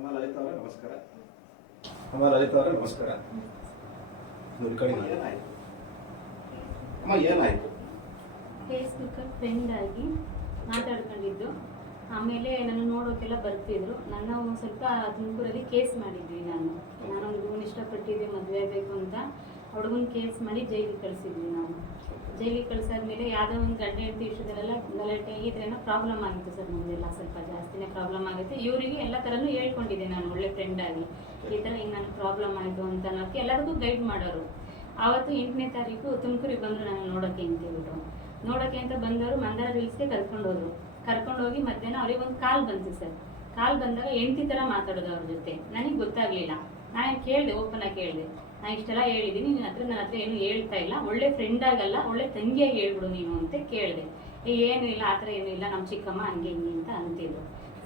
ಅಮ್ಮ ಲಲಿತಾ ಅವರೇ ನಮಸ್ಕಾರ. ಅಮ್ಮ ಲಲಿತಾ ಅವರೇ ನಮಸ್ಕಾರ. ನೋಡಿ ಕಡೆ ಏನಾಯ್ತು ಅಮ್ಮ, ಏನಾಯ್ತು? ಫೇಸ್ಬುಕ್ ಫ್ರೆಂಡ್ ಆಗಿ ಮಾತಾಡ್ಕೊಂಡಿದ್ದು. ಆಮೇಲೆ ನನ್ನ ನೋಡೋಕೆಲ್ಲ ಬರ್ತಿದ್ರು. ನನ್ನ ಸ್ವಲ್ಪ ತುಮಕೂರಲ್ಲಿ ಕೇಸ್ ಮಾಡಿದ್ವಿ. ನಾನೊಂದು ಹುಡುಗನ ಇಷ್ಟಪಟ್ಟಿದ್ದೆ, ಮದುವೆ ಆಗಬೇಕು ಅಂತ. ಹುಡುಗನ ಕೇಸ್ ಮಾಡಿ ಜೈಲಿಗೆ ಕಳಿಸಿದ್ವಿ ನಾವು. ಜೈಲಿಗೆ ಕಳಿಸಾದ್ಮೇಲೆ ಯಾವುದೋ ಒಂದು ಗಂಡ ಹೆಂಡತಿ ವಿಷಯದಲ್ಲೆಲ್ಲ ಗಲಾಟೆ ಈ ಥರ ಏನೋ ಪ್ರಾಬ್ಲಮ್ ಆಗಿತ್ತು ಸರ್. ನಮಗೆಲ್ಲ ಸ್ವಲ್ಪ ಜಾಸ್ತಿನೇ ಪ್ರಾಬ್ಲಮ್ ಆಗುತ್ತೆ. ಇವರಿಗೆ ಎಲ್ಲ ಥರನೂ ಹೇಳ್ಕೊಂಡಿದ್ದೆ ನಾನು, ಒಳ್ಳೆ ಫ್ರೆಂಡ್ ಆಗಿ ಈ ಥರ ಹಿಂಗೆ ನನಗೆ ಪ್ರಾಬ್ಲಮ್ ಆಯಿತು ಅಂತ ಅನ್ನೋಕ್ಕೆ ಎಲ್ಲರಿಗೂ ಗೈಡ್ ಮಾಡೋರು. ಆವತ್ತು 8ನೇ ತಾರೀಕು ತುಮಕೂರಿಗೆ ಬಂದರು ನಾನು ನೋಡೋಕ್ಕೆ ಅಂತ ಹೇಳ್ಬಿಟ್ಟು. ನೋಡೋಕ್ಕೆ ಅಂತ ಬಂದವರು ಮಂದಾರ ಹಿಲ್ಸ್ಗೆ ಕರ್ಕೊಂಡೋಗಿ ಮಧ್ಯಾಹ್ನ ಅವ್ರಿಗೆ ಒಂದು ಕಾಲ್ ಬಂತು ಸರ್. ಕಾಲ್ ಬಂದಾಗ ಹೆಂಡತಿ ಥರ ಮಾತಾಡೋದು ಅವ್ರ ಜೊತೆ. ನನಗೆ ಗೊತ್ತಾಗಲಿಲ್ಲ. ನಾನು ಕೇಳಿದೆ, ಓಪನ್ ಆಗಿ ಕೇಳಿದೆ, ನಾನು ಇಷ್ಟೆಲ್ಲ ಹೇಳಿದ್ದೀನಿ, ನನ್ನ ಹತ್ರ ಏನು ಹೇಳ್ತಾ ಇಲ್ಲ, ಒಳ್ಳೆ ಫ್ರೆಂಡ್ ಆಗಲ್ಲ, ಒಳ್ಳೆ ತಂಗಿಯಾಗಿ ಹೇಳ್ಬಿಡು ನೀನು ಅಂತ ಕೇಳಿದೆ. ಏನೂ ಇಲ್ಲ, ಆ ಥರ ಏನೂ ಇಲ್ಲ, ನಮ್ಮ ಚಿಕ್ಕಮ್ಮ ಹಂಗೆ ಹಿಂಗೆ ಅಂತ ಅಂತಿದ್ರು.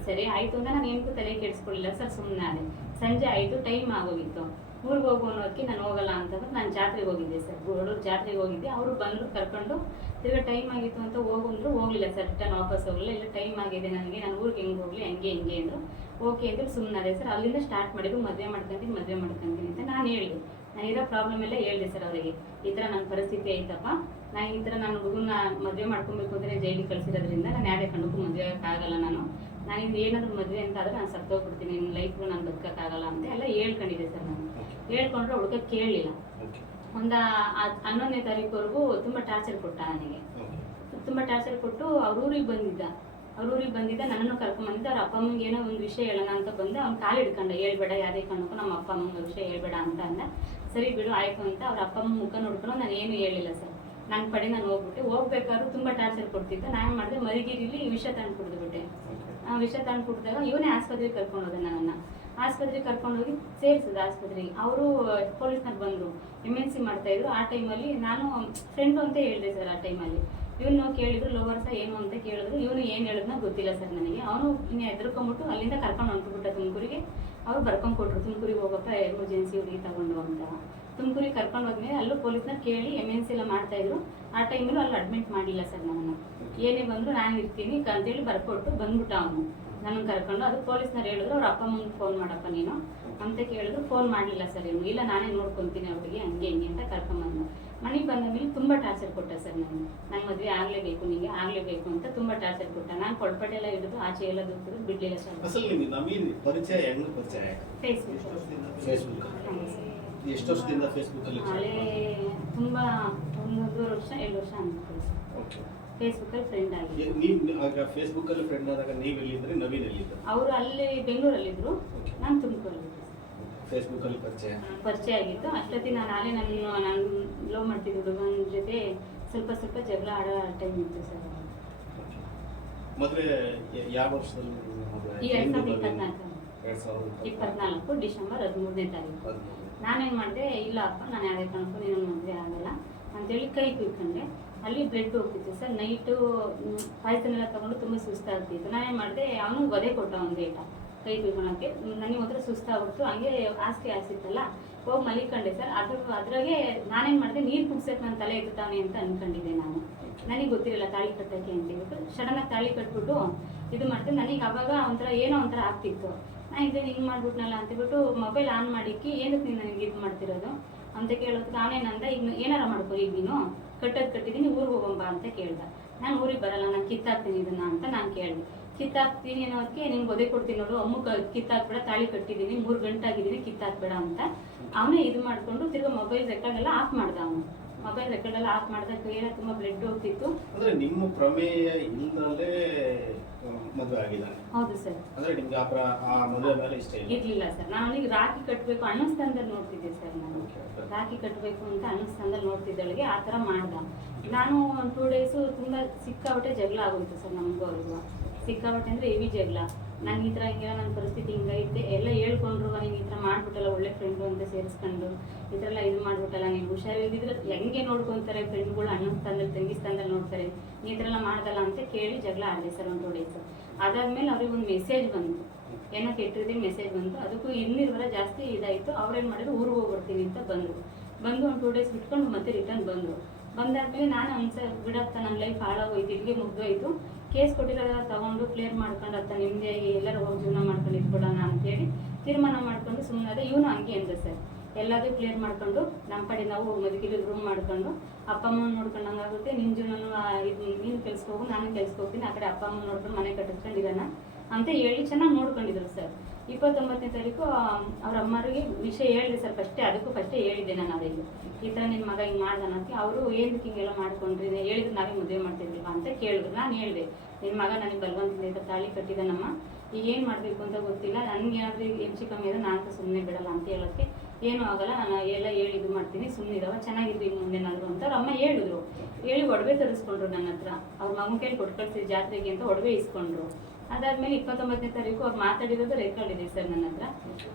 ಸರಿ ಆಯಿತು ಅಂತ ನಾನು ಏನಕ್ಕೂ ತಲೆ ಕೆಡಿಸ್ಕೊಳ್ಳಿಲ್ಲ ಸರ್, ಸುಮ್ಮನೆ ಅದೇ. ಸಂಜೆ ಆಯಿತು, ಟೈಮ್ ಆಗೋಗಿತ್ತು. ಊರಿಗೆ ಹೋಗು ಅನ್ನೋದಕ್ಕೆ ನಾನು ಹೋಗಲ್ಲ ಅಂತಂದ್ರೆ ನಾನು ಜಾತ್ರೆಗೆ ಹೋಗಿದ್ದೆ ಸರ್, ಗೋಡೂರು ಜಾತ್ರೆಗೆ ಹೋಗಿದ್ದೆ. ಅವರು ಬಂದರು ಕರ್ಕೊಂಡು. ತಿರ್ಗಿ ಟೈಮ್ ಆಗಿತ್ತು ಅಂತ ಹೋಗಂದ್ರು, ಹೋಗಲಿಲ್ಲ ಸರ್, ರಿಟರ್ನ್ ವಾಪಸ್ ಹೋಗಲಿಲ್ಲ. ಇಲ್ಲ ಟೈಮ್ ಆಗಿದೆ ನನಗೆ, ನಾನು ಊರಿಗೆ ಹೆಂಗೆ ಹೋಗಲಿ, ಹಂಗೆ ಹಿಂಗೆ ಅಂದರು. ಓಕೆ ಅಂದ್ರೆ ಸುಮ್ಮನೆ ಅದೇ ಸರ್. ಅಲ್ಲಿಂದ ಸ್ಟಾರ್ಟ್ ಮಾಡಿದ್ರು, ಮದುವೆ ಮಾಡ್ಕೊಂತೀನಿ ಅಂತ ನಾನು ಹೇಳಿದೆ. ನಾನು ಇರೋ ಪ್ರಾಬ್ಲಮ್ ಎಲ್ಲ ಹೇಳಿದೆ ಸರ್ ಅವರಿಗೆ. ಈ ಥರ ನನ್ನ ಪರಿಸ್ಥಿತಿ ಐತಪ್ಪ, ನಾನು ಈ ಥರ ನಾನು ಹುಡುಗನ ಮದುವೆ ಮಾಡ್ಕೊಬೇಕು ಅಂದರೆ ಜೈಲಿಗೆ ಕಳಿಸಿರೋದ್ರಿಂದ ನಾನು ಯಾರೇ ಕಂಡಕ್ಕೂ ಮದುವೆ ಆಗೋಕ್ಕಾಗಲ್ಲ. ನಾನು ಏನಾದರೂ ಮದುವೆ ಅಂತ ಆದರೆ ನಾನು ಸತ್ತೋಗ್ಬಿಡ್ತೀನಿ, ನಿಮ್ಮ ಲೈಫ್ಗೂ ನಾನು ಬದುಕೋಕ್ಕಾಗಲ್ಲ ಅಂತ ಎಲ್ಲ ಹೇಳ್ಕೊಂಡಿದ್ದೆ ಸರ್. ನಾನು ಹೇಳ್ಕೊಂಡ್ರೆ ಹುಡುಗ ಕೇಳಲಿಲ್ಲ. ಒಂದು 11ನೇ ತಾರೀಕುವರೆಗೂ ತುಂಬ ಟಾರ್ಚರ್ ಕೊಟ್ಟ ನನಗೆ. ತುಂಬ ಟಾರ್ಚರ್ ಕೊಟ್ಟು ಅವ್ರ ಊರಿಗೆ ಬಂದಿದ್ದ, ನನ್ನನ್ನು ಕರ್ಕೊಂಡ್ಬಂದಿದ್ದ. ಅವ್ರ ಅಪ್ಪ ಅಮ್ಮಂಗೆ ಏನೋ ಒಂದು ವಿಷಯ ಹೇಳೋಣ ಅಂತ ಬಂದೆ. ಅವ್ನು ಕಾಲು ಹಿಡ್ಕೊಂಡ, ಹೇಳ್ಬೇಡ ಯಾರೇ ಕಾರಣಕ್ಕೂ ನಮ್ಮ ಅಪ್ಪ ಅಮ್ಮಂಗೆ ವಿಷಯ ಹೇಳ್ಬೇಡ ಅಂತ ಅಂದ. ಸರಿ ಬಿಡು ಆಯಿತು ಅಂತ ಅವ್ರ ಅಪ್ಪ ಅಮ್ಮ ಮುಖ ನೋಡ್ಕೊಂಡು ನಾನು ಏನು ಹೇಳಿಲ್ಲ ಸರ್. ನನ್ನ ಕಡೆ ನಾನು ಹೋಗ್ಬೇಕಾದ್ರೂ ತುಂಬ ಟಾರ್ಚರ್ ಕೊಡ್ತಿದ್ದ. ನಾನು ಮಾಡಿದೆ, ಮರಿಗಿರಿಲಿ ವಿಷ ತಂದು ಕುಡಿದ್ಬಿಟ್ಟೆ. ವಿಷ ತಂದು ಕುಡಿದಾಗ ಇವನೇ ಆಸ್ಪತ್ರೆಗೆ ಕರ್ಕೊಂಡು ಹೋದೆ. ನನ್ನನ್ನು ಆಸ್ಪತ್ರೆಗೆ ಕರ್ಕೊಂಡೋಗಿ ಸೇರಿಸಿದ ಆಸ್ಪತ್ರೆಗೆ. ಅವರು ಪೊಲೀಸ್ನವ್ರು ಬಂದರು, MNC ಮಾಡ್ತಾಯಿದ್ರು. ಆ ಟೈಮಲ್ಲಿ ನಾನು ಫ್ರೆಂಡು ಅಂತ ಹೇಳಿದೆ ಸರ್. ಆ ಟೈಮಲ್ಲಿ ಇವನು ಕೇಳಿದ್ರು, ಲೋವರ್ಸ ಏನು ಅಂತ ಕೇಳಿದ್ರು. ಇವನು ಏನು ಹೇಳಿದ್ನೋ ಗೊತ್ತಿಲ್ಲ ಸರ್ ನನಗೆ. ಅವನು ಇನ್ನು ಹೆದರ್ಕೊಂಬಿಟ್ಟು ಅಲ್ಲಿಂದ ಕರ್ಕೊಂಡು ಹೊಂಟ್ಬಿಟ್ಟ ತುಮಕೂರಿಗೆ. ಅವ್ರು ಬರ್ಕೊಂಡು ಕೊಟ್ಟರು, ತುಮಕೂರಿಗೆ ಹೋಗಪ್ಪ ಎಮರ್ಜೆನ್ಸಿ ಹುಡುಗಿ ತಗೊಂಡು ಅಂತ. ತುಮಕೂರಿಗೆ ಕರ್ಕೊಂಡು ಹೋದ್ಮೇಲೆ ಅಲ್ಲೂ ಪೊಲೀಸ್ನ ಕೇಳಿ MNC ಎಲ್ಲ ಮಾಡ್ತಾಯಿದ್ರು. ಆ ಟೈಮಲ್ಲೂ ಅಲ್ಲಿ ಅಡ್ಮಿಟ್ ಮಾಡಿಲ್ಲ ಸರ್ ನಮ್ಮನ್ನು. ಏನೇ ಬಂದರೂ ನಾನು ಇರ್ತೀನಿ ಅಂತೇಳಿ ಬರ್ಕೊಟ್ಟು ಬಂದ್ಬಿಟ್ಟ ಅವನು ನನ್ನನ್ನು ಕರ್ಕೊಂಡು. ಅದು ಪೊಲೀಸ್ನವ್ರು ಹೇಳಿದ್ರು, ಅವ್ರ ಅಪ್ಪ ಅಮ್ಮಂಗೆ ಫೋನ್ ಮಾಡಪ್ಪ ನೀನು ಅಂತ ಕೇಳಿದ್ರು. ಫೋನ್ ಮಾಡಲಿಲ್ಲ ಸರ್ ಇವನು. ಇಲ್ಲ ನಾನೇ ನೋಡ್ಕೊತೀನಿ ಅವ್ರಿಗೆ ಹಂಗೆ ಹಿಂಗೆ ಅಂತ ಕರ್ಕೊಂಬಂದು. ಮನೆಗೆ ಬಂದ ಮೇಲೆ ತುಂಬ ಟಾರ್ಚರ್ ಕೊಟ್ಟ ಸರ್. ನನ್ನ ಮದುವೆ ಆಗಲೇಬೇಕು, ನಿಮಗೆ ಆಗಲೇಬೇಕು ಅಂತ ತುಂಬ ಟಾರ್ಚರ್ ಕೊಟ್ಟ. ನಾನು ಕೊಳ್ಪಟ್ಟೆ ಎಲ್ಲ ಹಿಡಿದು ಆಚೆ ಎಲ್ಲ ದುಡ್ಡು ಬಿಡಲಿಲ್ಲ ಸರ್. ಫೇಸ್ಬುಕ್ ಎಷ್ಟು ವರ್ಷದಿಂದ ಫೇಸ್ಬುಕ್ ಅಲ್ಲಿ? ತುಂಬ 1.5 ವರ್ಷ 2 ವರ್ಷ ಅನ್ಕೊಳ್ಳಿ. ಫೇಸ್ಬುಕ್ ಅಲ್ಲಿ ಫ್ರೆಂಡ್ ಆಗಿ. ಫೇಸ್ಬುಕ್ ಅಲ್ಲಿ ಫ್ರೆಂಡ್ ಆದಾಗ ನೀವು ಎಲ್ಲಿದ್ರಿ, ನವೀನ್ ಎಲ್ಲಿದ್ದ? ಅವರು ಅಲ್ಲಿ ಬೆಂಗಳೂರಲ್ಲಿದ್ರು, ನಾನು ತುಮಕೂರಲ್ಲಿ. ಫೇಸ್ಬುಕ್ ಅಲ್ಲಿ ಪರಿಚಯ ಆಗಿತ್ತು. ಅಷ್ಟೊತ್ತಿಗೆ ನಾನು ಲವ್ ಮಾಡ್ತಿದ್ದೆ ಹುಡುಗನ ಜೊತೆ. ಸ್ವಲ್ಪ ಜಗಳ ಆಡೋ ಟೈಮ್ ಇತ್ತು ಸರ್. ಮದುವೆ ಯಾವ ವರ್ಷದಲ್ಲಿ? 2024 ಡಿಸೆಂಬರ್ 13ನೇ ತಾರೀಕು. ನಾನೇನು ಮಾಡಿದೆ, ಇಲ್ಲ ಅಪ್ಪ ನಾನು ಯಾರೇ ಕಾರಣಕ್ಕೂ ನೀನು ಮದುವೆ ಆಗಲ್ಲ ಅಂತೇಳಿ ಕೈ ಕುಯ್ಕೊಂಡೆ. ಅಲ್ಲಿ ಬ್ಲಡ್ ಹೋಗ್ತಿತ್ತು ಸರ್. ನೈಟು ಪಾಯ್ಸನ್ ಎಲ್ಲ ತೊಗೊಂಡು ತುಂಬ ಸುಸ್ತಾಗ್ತಿತ್ತು. ನಾನೇನು ಮಾಡಿದೆ, ಅವನು ಒದೆ ಕೊಟ್ಟ ಒಂದು ಏಟ ಕೈ ಕುಯ್ಕೊಳಕ್ಕೆ. ನನಗೆ ಮಾತ್ರ ಸುಸ್ತಾಗ್ಬಿಡ್ತು. ಹಂಗೆ ಹಾಸಿಗೆ ಹಾಸಿತ್ತಲ್ಲ, ಹೋಗಿ ಮಲಿಕೊಂಡೆ ಸರ್. ಅದ್ರಾಗೆ ನಾನೇನು ಮಾಡಿದೆ, ನೀರು ಕುಡ್ಸಕ್ಕೆ ನನ್ನ ತಲೆ ಎತ್ತುತ್ತಾನೆ ಅಂತ ಅಂದ್ಕೊಂಡಿದ್ದೆ ನಾನು. ನನಗೆ ಗೊತ್ತಿರಲಿಲ್ಲ ತಾಳಿ ಕಟ್ಟೋಕ್ಕೆ ಅಂತ ಹೇಳ್ಬಿಟ್ಟು ಸಡನ್ನಾಗಿ ತಾಳಿ ಕಟ್ಬಿಟ್ಟು ಇದು ಮಾಡ್ತೀನಿ. ನನಗೆ ಅವಾಗ ಏನೋ ಒಂಥರ ಆಗ್ತಿತ್ತು. ನಾನು ಇದನ್ನು ಹಿಂಗೆ ಮಾಡ್ಬಿಟ್ನಲ್ಲ ಅಂತೇಳ್ಬಿಟ್ಟು ಮೊಬೈಲ್ ಆನ್ ಮಾಡಿಕ್ಕಿ, ಏನಕ್ಕೆ ನೀನು ನನಗೆ ಇದು ಮಾಡ್ತಿರೋದು ಅಂತ ಕೇಳೋದಕ್ಕೆ ಅವನೇನಂದ, ಈಗ ಏನಾರ ಮಾಡ್ಕೊ, ಈಗ ನೀನು ಕಟ್ಟಿದ್ದೀನಿ ಊರಿಗೆ ಹೋಗೋಂಬ ಅಂತ ಕೇಳ್ದೆ. ನಾನು ಊರಿಗೆ ಬರಲ್ಲ, ನಾನು ಕಿತ್ತಾಕ್ತೀನಿ ಇದನ್ನ ಅಂತ ನಾನು ಕೇಳಿದೆ. ಕಿತ್ತಾಕ್ತೀನಿ ಅನ್ನೋದಕ್ಕೆ ನಿನ್ಗೆ ಒದೆ ಕೊಡ್ತೀನಿ ನೋಡು, ಅಮ್ಮಕ್ಕೆ ಕಿತ್ತಾಕ್ಬೇಡ, ತಾಳಿ ಕಟ್ಟಿದ್ದೀನಿ 3 ಗಂಟೆ ಆಗಿದ್ದೀನಿ, ಕಿತ್ತಾಕ್ಬೇಡ ಅಂತ ಅವನೇ ಇದು ಮಾಡಿಕೊಂಡು ತಿರ್ಗಿ ಮೊಬೈಲ್ ರೆಕಾರ್ಡ್ ಎಲ್ಲ ಆಫ್ ಮಾಡ್ದ. ಅವನು ಮೊಬೈಲ್ ರೆಕಾರ್ಡ್ ಎಲ್ಲ ಆಫ್ ಮಾಡಿದಾಗ ಕೈಯೆಲ್ಲ ತುಂಬ ಬ್ಲಡ್ ಹೋಗ್ತಿತ್ತು. ಅಂದ್ರೆ ನಿಮ್ಮ ಪ್ರಮೇಯ ಇಲ್ಲದಲ್ಲೇ ಮದುವೆ ಆಗಿದ್ದಾನೆ? ಹೌದು ಸರ್. ಅಂದ್ರೆ ನಿಮ್ಗೆ ಆ ಮದುವೆ ಮೇಲೆ ಇಷ್ಟ ಇರ್ಲಿಲ್ಲ ಸರ್. ನಾನು ಅವನಿಗೆ ರಾಖಿ ಕಟ್ಟಬೇಕು ಅನ್ನೋ ಸ್ಥಾನದಲ್ಲಿ ನೋಡ್ತಿದ್ದೆ ಸರ್. ನಾನು ರಾಖಿ ಕಟ್ಟಬೇಕು ಅಂತ ಅನ್ನೋ ಸ್ಥಾನದಲ್ಲಿ ನೋಡ್ತಿದ್ದಳಿಗೆ ಆ ಥರ ಮಾಡ್ದ. ನಾನು 2 ಡೇಸು ತುಂಬ ಸಿಕ್ಕಾಬಟ್ಟೆ ಜಗಳ ಆಗೋಯ್ತು ಸರ್. ನಮಗೂ ಅವ್ರಿಗೂ ಸಿಕ್ಕಾಬಟ್ಟೆ ಅಂದರೆ ಹೆವಿ ಜಗಳ. ನಾನು ಈ ಥರ ಹಿಂಗೆಲ್ಲ ನನ್ನ ಪರಿಸ್ಥಿತಿ ಹಿಂಗೈತೆ ಎಲ್ಲ ಹೇಳ್ಕೊಂಡ್ರು, ನೀನು ಈ ಥರ ಮಾಡ್ಬಿಟ್ಟಲ್ಲ, ಒಳ್ಳೆ ಫ್ರೆಂಡು ಅಂತ ಸೇರಿಸ್ಕೊಂಡು ಈ ಥರ ಎಲ್ಲ ಇದು ಮಾಡ್ಬಿಟ್ಟಲ್ಲ, ನೀನು ಹುಷಾರಿಲ್ದಿದ್ರೆ ಹೆಂಗೆ ನೋಡ್ಕೊತಾರೆ ಫ್ರೆಂಡ್ಗಳು, ಅಣ್ಣನ ಸ್ಥಾನದಲ್ಲಿ ತಂಗಿ ಸ್ಥಾನದಲ್ಲಿ ನೋಡ್ತಾರೆ, ಈ ಥರ ಎಲ್ಲ ಮಾಡ್ದಲ್ಲ ಅಂತ ಕೇಳಿ ಜಗಳ ಆಡಿದೆ ಸರ್ 1 2 ಡೇಸು. ಅದಾದಮೇಲೆ ಅವ್ರಿಗೆ ಒಂದು ಮೆಸೇಜ್ ಬಂತು, ಏನೋ ಕೆಟ್ಟಿದೆ ಮೆಸೇಜ್ ಬಂತು. ಅದಕ್ಕೂ ಇನ್ನಿರುವರೆ ಜಾಸ್ತಿ ಇದಾಯಿತು. ಅವ್ರೇನು ಮಾಡಿದ್ರು, ಊರಿಗೆ ಹೋಗ್ಬಿಡ್ತೀನಿ ಅಂತ ಬಂದು ಒಂದು 2 ಡೇಸ್ ಬಿಟ್ಕೊಂಡು ಮತ್ತೆ ರಿಟರ್ನ್ ಬಂದಾದ್ಮೇಲೆ ನಾನು ಅನ್ಸ ಬಿಡತ್ತ, ನನ್ನ ಲೈಫ್ ಹಾಳಾಗೋಯ್ತು, ಇಲ್ಲಿಗೆ ಮುಗ್ದೋಯ್ತು, ಕೇಸ್ ಕೊಟ್ಟಿರೋದೆಲ್ಲ ತೊಗೊಂಡು ಕ್ಲಿಯರ್ ಮಾಡ್ಕೊಂಡು ಅತ್ತ ನಿಮ್ಮದೇ ಎಲ್ಲರೂ ಹೋಗಿ ಜೀವನ ಮಾಡ್ಕೊಂಡು ಕಳಿಸ್ಕೊಡೋಣ ಅಂತೇಳಿ ತೀರ್ಮಾನ ಮಾಡ್ಕೊಂಡು ಸುಮ್ಮನೆ ಇವನು ಹಂಗೆ ಅಂದ ಸರ್. ಎಲ್ಲದೂ ಕ್ಲಿಯರ್ ಮಾಡ್ಕೊಂಡು ನಮ್ಮ ಕಡೆ ನಾವು ಮದುವೆ ರೂಮ್ ಮಾಡ್ಕೊಂಡು ಅಪ್ಪ ಅಮ್ಮನ ನೋಡ್ಕೊಂಡಂಗಾಗುತ್ತೆ. ನಿನ್ನ ಜೀವನ ಇದು ನೀನು ಕೆಲ್ಸಕ್ಕೆ ಹೋಗು, ನಾನು ಕೆಲ್ಸಕ್ಕೆ ಹೋಗ್ತೀನಿ, ಆ ಕಡೆ ಅಪ್ಪ ಅಮ್ಮನ ನೋಡ್ಕೊಂಡು ಮನೆ ಕಟ್ಟಿಸ್ಕೊಂಡಿರೋಣ ಅಂತ ಹೇಳಿ ಚೆನ್ನಾಗಿ ನೋಡ್ಕೊಂಡಿದ್ರು ಸರ್. 29ನೇ ತಾರೀಕು ಅವ್ರ ಅಮ್ಮರಿಗೆ ವಿಷಯ ಹೇಳಿದೆ ಸರ್. ಫಸ್ಟೇ ಹೇಳಿದ್ದೆ ನಾನು ಅವರಿಗೆ, ಈ ಥರ ನಿನ್ನ ಮಗ ಹಿಂಗೆ ಮಾಡ್ದಾನಂತೆ. ಅವರು ಏನಕ್ಕೆ ಹಿಂಗೆಲ್ಲ ಮಾಡ್ಕೊಂಡ್ರಿ, ಹೇಳಿದ್ರೆ ನಾವೇ ಮದುವೆ ಮಾಡ್ತಿರ್ಲಿಲ್ವಾ ಅಂತ ಕೇಳಿದ್ರು. ನಾನು ಹೇಳಿದೆ, ನಿನ್ನ ಮಗ ನನಗೆ ಬಲವಂತದಿಂದ ತಾಳಿ ಕಟ್ಟಿದಾನಮ್ಮ, ಈಗ ಏನು ಮಾಡಬೇಕು ಅಂತ ಗೊತ್ತಿಲ್ಲ, ನನಗೆ ಏನಾದರೂ ಹೆಚ್ಚು ಕಮ್ಮಿ ಆದರೆ ನಾನು ಸುಮ್ಮನೆ ಬಿಡಲ್ಲ ಅಂತ ಹೇಳೋಕ್ಕೆ ಏನೂ ಆಗಲ್ಲ, ನಾನು ಎಲ್ಲ ಹೇಳಿ ಇದು ಮಾಡ್ತೀನಿ, ಸುಮ್ಮನೆ ಇದಾವ, ಚೆನ್ನಾಗಿದ್ದು ಇನ್ನು ಮುಂದೆನಾದ್ರು ಅಂತ ಅವ್ರ ಅಮ್ಮ ಹೇಳಿದ್ರು. ಹೇಳಿ ಒಡವೆ ತರಿಸ್ಕೊಂಡ್ರು ನನ್ನ ಹತ್ರ. ಅವ್ರ ಮಗನ ಕೈಲಿ ಕೊಟ್ಟು ಕಳಿಸಿದ್ರು ಜಾತ್ರೆಗೆ ಅಂತ ಒಡವೆ ಇಸ್ಕೊಂಡ್ರು. ಅದಾದ್ಮೇಲೆ 29ನೇ ತಾರೀಕು ಅವ್ರು ಮಾತಾಡಿರೋದು ರೆಕಾರ್ಡ್ ಇದೆ ಸರ್ ನನ್ನ ಹತ್ರ.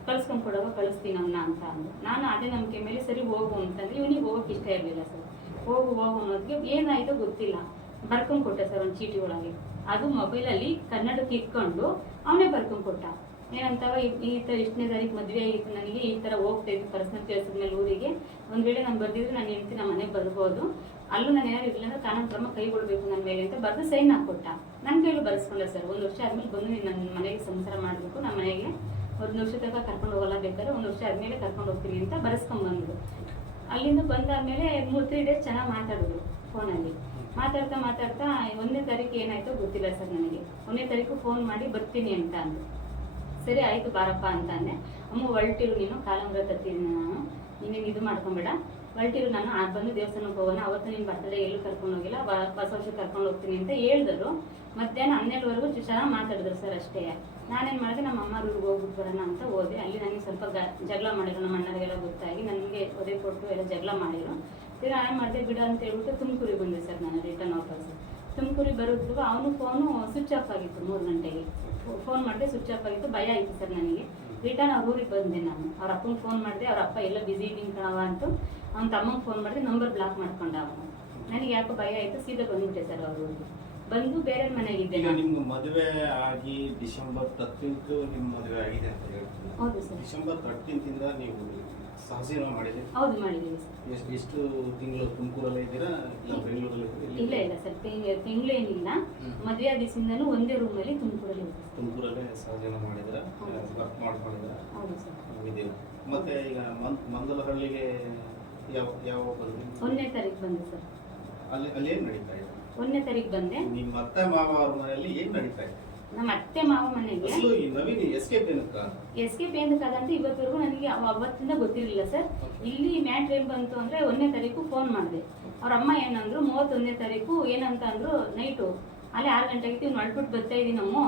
ಕಳ್ಸ್ಕೊಂಡು ಕೊಡೋವ, ಕಳಿಸ್ತೀನಿ ಅವನ್ನ ಅಂತ ಅಂದು. ನಾನು ಅದೇ ನಂಬಿಕೆ ಮೇಲೆ ಸರಿ ಹೋಗು ಅಂತಂದ್ರೆ ಇವನಿಗೆ ಹೋಗೋಕೆ ಇಷ್ಟ ಇರಲಿಲ್ಲ ಸರ್. ಹೋಗು ಅನ್ನೋದಕ್ಕೆ ಏನಾಯಿತೋ ಗೊತ್ತಿಲ್ಲ, ಬರ್ಕೊಂಡು ಕೊಟ್ಟೆ ಸರ್ ಒಂದು ಚೀಟಿ ಒಳಗೆ. ಅದು ಮೊಬೈಲಲ್ಲಿ ಕನ್ನಡಕ್ಕೆ ಇಟ್ಕೊಂಡು ಅವನೇ ಬರ್ಕೊಂಡು ಕೊಟ್ಟ. ಏನಂತವ, ಈ ಥರ ಇಷ್ಟನೇ ತಾರೀಕು ಮದುವೆ ಆಗಿತ್ತು ನನಗೆ, ಈ ಥರ ಹೋಗ್ತಾ ಇದ್ದು ಪರ್ಸನಲ್ ಕೆಲಸದ ಮೇಲೆ ಊರಿಗೆ, ಒಂದು ವೇಳೆ ನಾನು ಬರ್ದಿದ್ರೆ ನಾನು ಹೆಂಡ್ತಿ ನಮ್ಮ ಮನೆಗೆ ಬರ್ಬೋದು, ಅಲ್ಲೂ ನಾನು ಏನಾದ್ರು ಇರಲಿಲ್ಲ ಅಂದ್ರೆ ಕಾನೂನು ಕ್ರಮ ಕೈಗೊಳ್ಬೇಕು ನನ್ನ ಮೇಲೆ ಅಂತ ಬರೆದು ಸೈನ್ ಹಾಕ್ಕೊಟ್ಟ. ನನ್ನ ಕೈಲೂ ಬರೆಸ್ಕೊಂಡೆ ಸರ್. 1 ವರ್ಷ ಆದ್ಮೇಲೆ ಬಂದು ನೀನು ನನ್ನ ಮನೆಗೆ ಸಂಸಾರ ಮಾಡಬೇಕು, ನಮ್ಮ ಮನೆಗೆ 1 ವರ್ಷ ತನಕ ಕರ್ಕೊಂಡು ಹೋಗಲ್ಲ, ಬೇಕಾದ್ರೆ 1 ವರ್ಷ ಆದಮೇಲೆ ಕರ್ಕೊಂಡು ಹೋಗ್ತೀನಿ ಅಂತ ಬರೆಸ್ಕೊಂಡ್ಬಂದ್ರು. ಅಲ್ಲಿಂದ ಬಂದಾದ್ಮೇಲೆ 3 ಡೇಸ್ ಚೆನ್ನಾಗಿ ಮಾತಾಡಿದ್ರು ಫೋನಲ್ಲಿ. ಮಾತಾಡ್ತಾ 1ನೇ ತಾರೀಕು ಏನಾಯ್ತೋ ಗೊತ್ತಿಲ್ಲ ಸರ್ ನನಗೆ. 1ನೇ ತಾರೀಕು ಫೋನ್ ಮಾಡಿ ಬರ್ತೀನಿ ಅಂತ ಅಂದು. ಸರಿ ಆಯಿತು ಬಾರಪ್ಪ ಅಂತ ಅಂದೆ. ಅಮ್ಮ ಹೊರಟಿರು, ನೀನು ಕಾಲಂಗ್ರ ತರ್ತೀನಿ, ನಾನು ನೀನೇನು ಇದು ಮಾಡ್ಕೊಂಬೇಡ, ಹೊರಟಿರು, ನಾನು ಬಂದು ದೇವಸ್ಥಾನಕ್ಕೆ ಹೋಗೋಣ, ಅವತ್ತು ನಿನ್ನ ಬರ್ತಡೇ ಎಲ್ಲೂ ಕರ್ಕೊಂಡು ಹೋಗಿಲ್ಲ, ಹೊಸ ವರ್ಷ ಕರ್ಕೊಂಡು ಹೋಗ್ತೀನಿ ಅಂತ ಹೇಳಿದ್ರು. ಮಧ್ಯಾಹ್ನ 12ವರೆಗೂ ಚೆನ್ನಾಗಿ ಮಾತಾಡಿದ್ರು ಸರ್. ಅಷ್ಟೇ ನಾನೇನು ಮಾಡಿದೆ, ನಮ್ಮ ಅಮ್ಮ ಊರಿಗೆ ಹೋಗ್ಬಿಟ್ಟು ಬರೋಣ ಅಂತ ಹೋದೆ. ಅಲ್ಲಿ ನನಗೆ ಸ್ವಲ್ಪ ಜಗಳ ಮಾಡಿದ್ರು, ನಮ್ಮ ಅಣ್ಣರಿಗೆಲ್ಲ ಗೊತ್ತಾಗಿ ನನಗೆ ಒದೆ ಕೊಟ್ಟು ಎಲ್ಲ ಜಗಳ ಮಾಡಿದ್ರು. ನಾನು ಮಾಡಿದೆ ಬಿಡ ಅಂತ ಹೇಳ್ಬಿಟ್ಟು ತುಮಕೂರಿಗೆ ಬಂದೆ ಸರ್. ನಾನು ರಿಟರ್ನ್ ವಾಪಸ್ ತುಮಕೂರಿಗೆ ಬರೋದು ಅವನು ಫೋನು ಸ್ವಿಚ್ ಆಫ್ ಆಗಿತ್ತು. 3 ಗಂಟೆಗೆ ಫೋನ್ ಮಾಡಿದೆ, ಸ್ವಿಚ್ ಆಫ್ ಆಗಿತ್ತು. ಭಯ ಆಯಿತು ಸರ್ ನನಗೆ. ರಿಟರ್ನ್ ಅವ್ರ ಊರಿಗೆ ಬಂದೆ ನಾನು. ಅವ್ರ ಅಪ್ಪಂಗೆ ಫೋನ್ ಮಾಡಿದೆ, ಅವ್ರ ಅಪ್ಪ ಎಲ್ಲ ಬಿಸಿ ಇದ್ದೀನಿ ಕಣವ ಅಂತ. ಅವ್ನ ತಮ್ಮಂಗೆ ಫೋನ್ ಮಾಡಿದೆ, ನಂಬರ್ ಬ್ಲಾಕ್ ಮಾಡ್ಕೊಂಡ ಅವನು. ನನಗೆ ಯಾಕೋ ಭಯ ಆಯಿತು, ಸೀದಾ ಬಂದ್ಬಿಟ್ಟೆ ಸರ್ ಅವ್ರ ಊರಿಗೆ. ಬಂದು ಬೇರೆ ಮನೆಗಿದ್ದೆ. ನಿಮ್ಗೆ ಮದುವೆ ಆಗಿ ಡಿಸೆಂಬರ್ 13 ನಿಮ್ಮ ಮದುವೆ ಆಗಿದೆ ಅಂತ ಹೇಳ್ತೀನಿ. ಹೌದು ಸರ್. ಡಿಸೆಂಬರ್ 13 ನೀವು ಸಾಹಸೇನ ಮಾಡಿದ್ದೀರಿ? ಹೌದು, ಮಾಡಿದ್ದೀವಿ ಸರ್. ಎಷ್ಟು ತಿಂಗಳು ತುಮಕೂರಲ್ಲೇ ಇದ್ದೀರಾ ಇಲ್ಲ ಬೆಂಗಳೂರಲ್ಲಿ? ಇಲ್ಲ ಸರ್, ತಿಂಗಳೇನಿಲ್ಲ. ಮದುವೆ ದಿವಸದಿಂದನೂ ಒಂದೇ ರೂಮಲ್ಲಿ ತುಮಕೂರಲ್ಲಿ ಇದ್ದೀವಿ. ತುಮಕೂರಲ್ಲೇ ಸಹಜನ ಮಾಡಿದ್ದೀರಾ, ವರ್ಕ್ ಮಾಡ್ಕೊಂಡಿದ್ದೀರಾ? ಹೌದು ಸರ್. ಇದೀರಾ. ಮತ್ತೆ ಈಗ ಮಂದಲಹಳ್ಳಿಗೆ ಯಾವ ಬಂದ್ರಿ? 1ನೇ ತಾರೀಕು ಬಂದೆ ಸರ್. ಅಲ್ಲಿ ಏನ್ ನಡೀತಾ ಇದೆ? 1ನೇ ತಾರೀಕು ಬಂದೆ. ನಿಮ್ಮ ಅತ್ತೆ ಮಾವ ಅವ್ರ ಮನೆಯಲ್ಲಿ ಏನ್ ನಡೀತಾ ಇದೆ? ನಮ್ಮ ಅತ್ತೆ ಮಾವ ಮನೆಗೆ ಈ ನವೀನ್ ಎಸ್ಕೇಪ್ ಏನಕ್ಕಂತ ಇವತ್ತವರೆಗೂ ನನಗೆ ಅವತ್ತಿಂದ ಗೊತ್ತಿರಲಿಲ್ಲ ಸರ್. ಇಲ್ಲಿ ಮ್ಯಾಟ್ರ್ ಏನ್ ಬಂತು ಅಂದ್ರೆ 1ನೇ ತಾರೀಕು ಫೋನ್ ಮಾಡಿದೆ. ಅವ್ರ ಅಮ್ಮ ಏನಂದ್ರು, 31ನೇ ತಾರೀಕು ಏನಂತ ಅಂದ್ರು, ನೈಟು ಅಲ್ಲಿ 6 ಗಂಟೆ ಆಗಿತ್ತು, ಇವ್ನು ಹೊರಟ್ಬಿಟ್ಟು ಬರ್ತಾ ಇದೀವಿ ನಾವು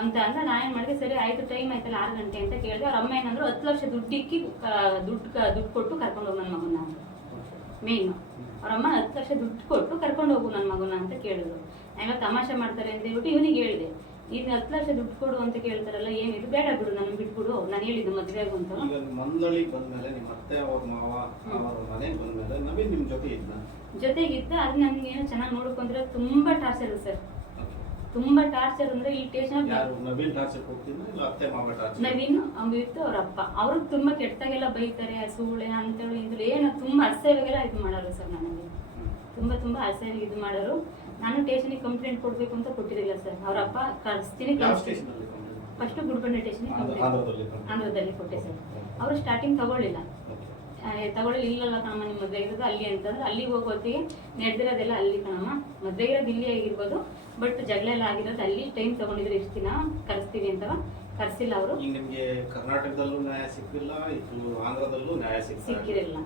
ಅಂತ ಅಂದ್ರೆ ನಾನೇನ್ ಮಾಡಿದೆ, ಸರಿ ಆಯ್ತು ಟೈಮ್ ಆಯ್ತಲ್ಲ 6 ಗಂಟೆ ಅಂತ ಕೇಳಿದೆ. ಅವ್ರ ಅಮ್ಮ ಏನಂದ್ರು, 10 ಲಕ್ಷ ದುಡ್ಡಿಕ್ಕಿ ದುಡ್ಡು ಕೊಟ್ಟು ಕರ್ಕೊಂಡು ಹೋಗು ನನ್ನ ಮಗನ ಅಂತ. ಮೇಯ್ನು ಅವ್ರಮ್ಮ 10 ಲಕ್ಷ ದುಡ್ಡು ಕೊಟ್ಟು ಕರ್ಕೊಂಡು ಹೋಗು ನನ್ನ ಮಗನ ಅಂತ ಕೇಳಿದ್ರು. ನಾನೆಲ್ಲ ತಮಾಷೆ ಮಾಡ್ತಾರೆ ಅಂತ ಹೇಳ್ಬಿಟ್ಟು ಇವನಿಗೆ ಹೇಳಿದೆ, ಇನ್ನು 10 ಲಕ್ಷ ದುಡ್ಡು ಕೊಡು ಅಂತ ಕೇಳ್ತಾರಲ್ಲ, ಏನಿದು ಬೇಡ ಬಿಡು, ನನ್ನ ಬಿಟ್ಬಿಡು, ನಾನು ಹೇಳಿದ್ದು ಮದುವೆ ಆಗು ಅಂತ. ಈಗ ಮಂದಳಿಗೆ ಬಂದ್ಮೇಲೆ ನಿಮ್ಮ ಅತ್ತೆ ಅವ್ರ ಮಾವ ಅವ್ರ ಮನೆಗೆ ಬಂದ್ಮೇಲೆ ನವೀನ್ ನಿಮ್ ಜೊತೆಗಿದ್ದ. ಅದು ನನ್ಗೆ ಏನೋ ಚೆನ್ನಾಗಿ ನೋಡ್ಕೊಂಡ್ರೆ ತುಂಬಾ ಟಾರ್ಚರ್ ಸರ್. ತುಂಬಾ ಟಾರ್ಚರ್ ಅಂದ್ರೆ ಈ ಸ್ಟೇಷನ್ ನವೀನ್ ಟಾರ್ಚರ್ ಹೋಗ್ತಿದ್ದ ಇಲ್ಲ ಅತ್ತೆ ಮಾವ ಟಾರ್ಚರ್? ನವೀನ್ ಅಂಬಿತ್ತು ಅವ್ರ ಅಪ್ಪ. ಅವರು ತುಂಬಾ ಕೆಟ್ಟಾಗೆಲ್ಲ ಬೈತಾರೆ, ಸೂಳೆ ಅಂತೇಳಿ ಇದ್ರು, ಏನೋ ತುಂಬಾ ಅಸಹ್ಯವಾಗೆಲ್ಲ ಇದು ಮಾಡೋರು ಸರ್. ನನಗೆ ತುಂಬಾ ಅಸಹ್ಯ ಇದು ಮಾಡೋರು. ನಾನು ಸ್ಟೇಷನ್ಗೆ ಕಂಪ್ಲೇಂಟ್ ಕೊಡ್ಬೇಕು ಅಂತ ಕೊಟ್ಟಿರಲಿಲ್ಲ ಸರ್. ಅವ್ರ ಅಪ್ಪ ಕಳಿಸ್ತೀನಿ, ಫಸ್ಟ್ ಗುಡ್ಬಂಡೆ ಸ್ಟೇಷನ್ಗೆ ಆಂಧ್ರದಲ್ಲಿ ಕೊಟ್ಟೆ ಸರ್. ಅವರು ಸ್ಟಾರ್ಟಿಂಗ್ ತಗೊಳ್ಳಿಲ್ಲ, ಇಲ್ಲಲ್ಲ ಕಣಮ್ಮ ನಿಮ್ಮ ಮದುವೆ ಇರೋದು ಅಲ್ಲಿ ಅಂತಂದ್ರೆ, ಅಲ್ಲಿಗೆ ಹೋಗೋತ್ತಿಗೆ ನಡೆದಿರೋದೆಲ್ಲ ಅಲ್ಲಿ ಕಣಮ್ಮ, ಮದುವೆ ಇರೋದು ಇಲ್ಲಿ ಆಗಿರ್ಬೋದು, ಬಟ್ ಜಗಳ ಎಲ್ಲ ಆಗಿರೋದು ಅಲ್ಲಿ. ಟೈಮ್ ತಗೊಂಡಿದ್ರೆ ಇಷ್ಟು ದಿನ ಕರೆಸ್ತೀವಿ ಅಂತ ಕರೆಸಿಲ್ಲ ಅವರು. ನಿಮಗೆ ಕರ್ನಾಟಕದಲ್ಲೂ ನ್ಯಾಯ ಸಿಕ್ಕಿಲ್ಲ, ಆಂಧ್ರದಲ್ಲೂ ನ್ಯಾಯ ಸಿಕ್ಕಿರಲಿಲ್ಲ.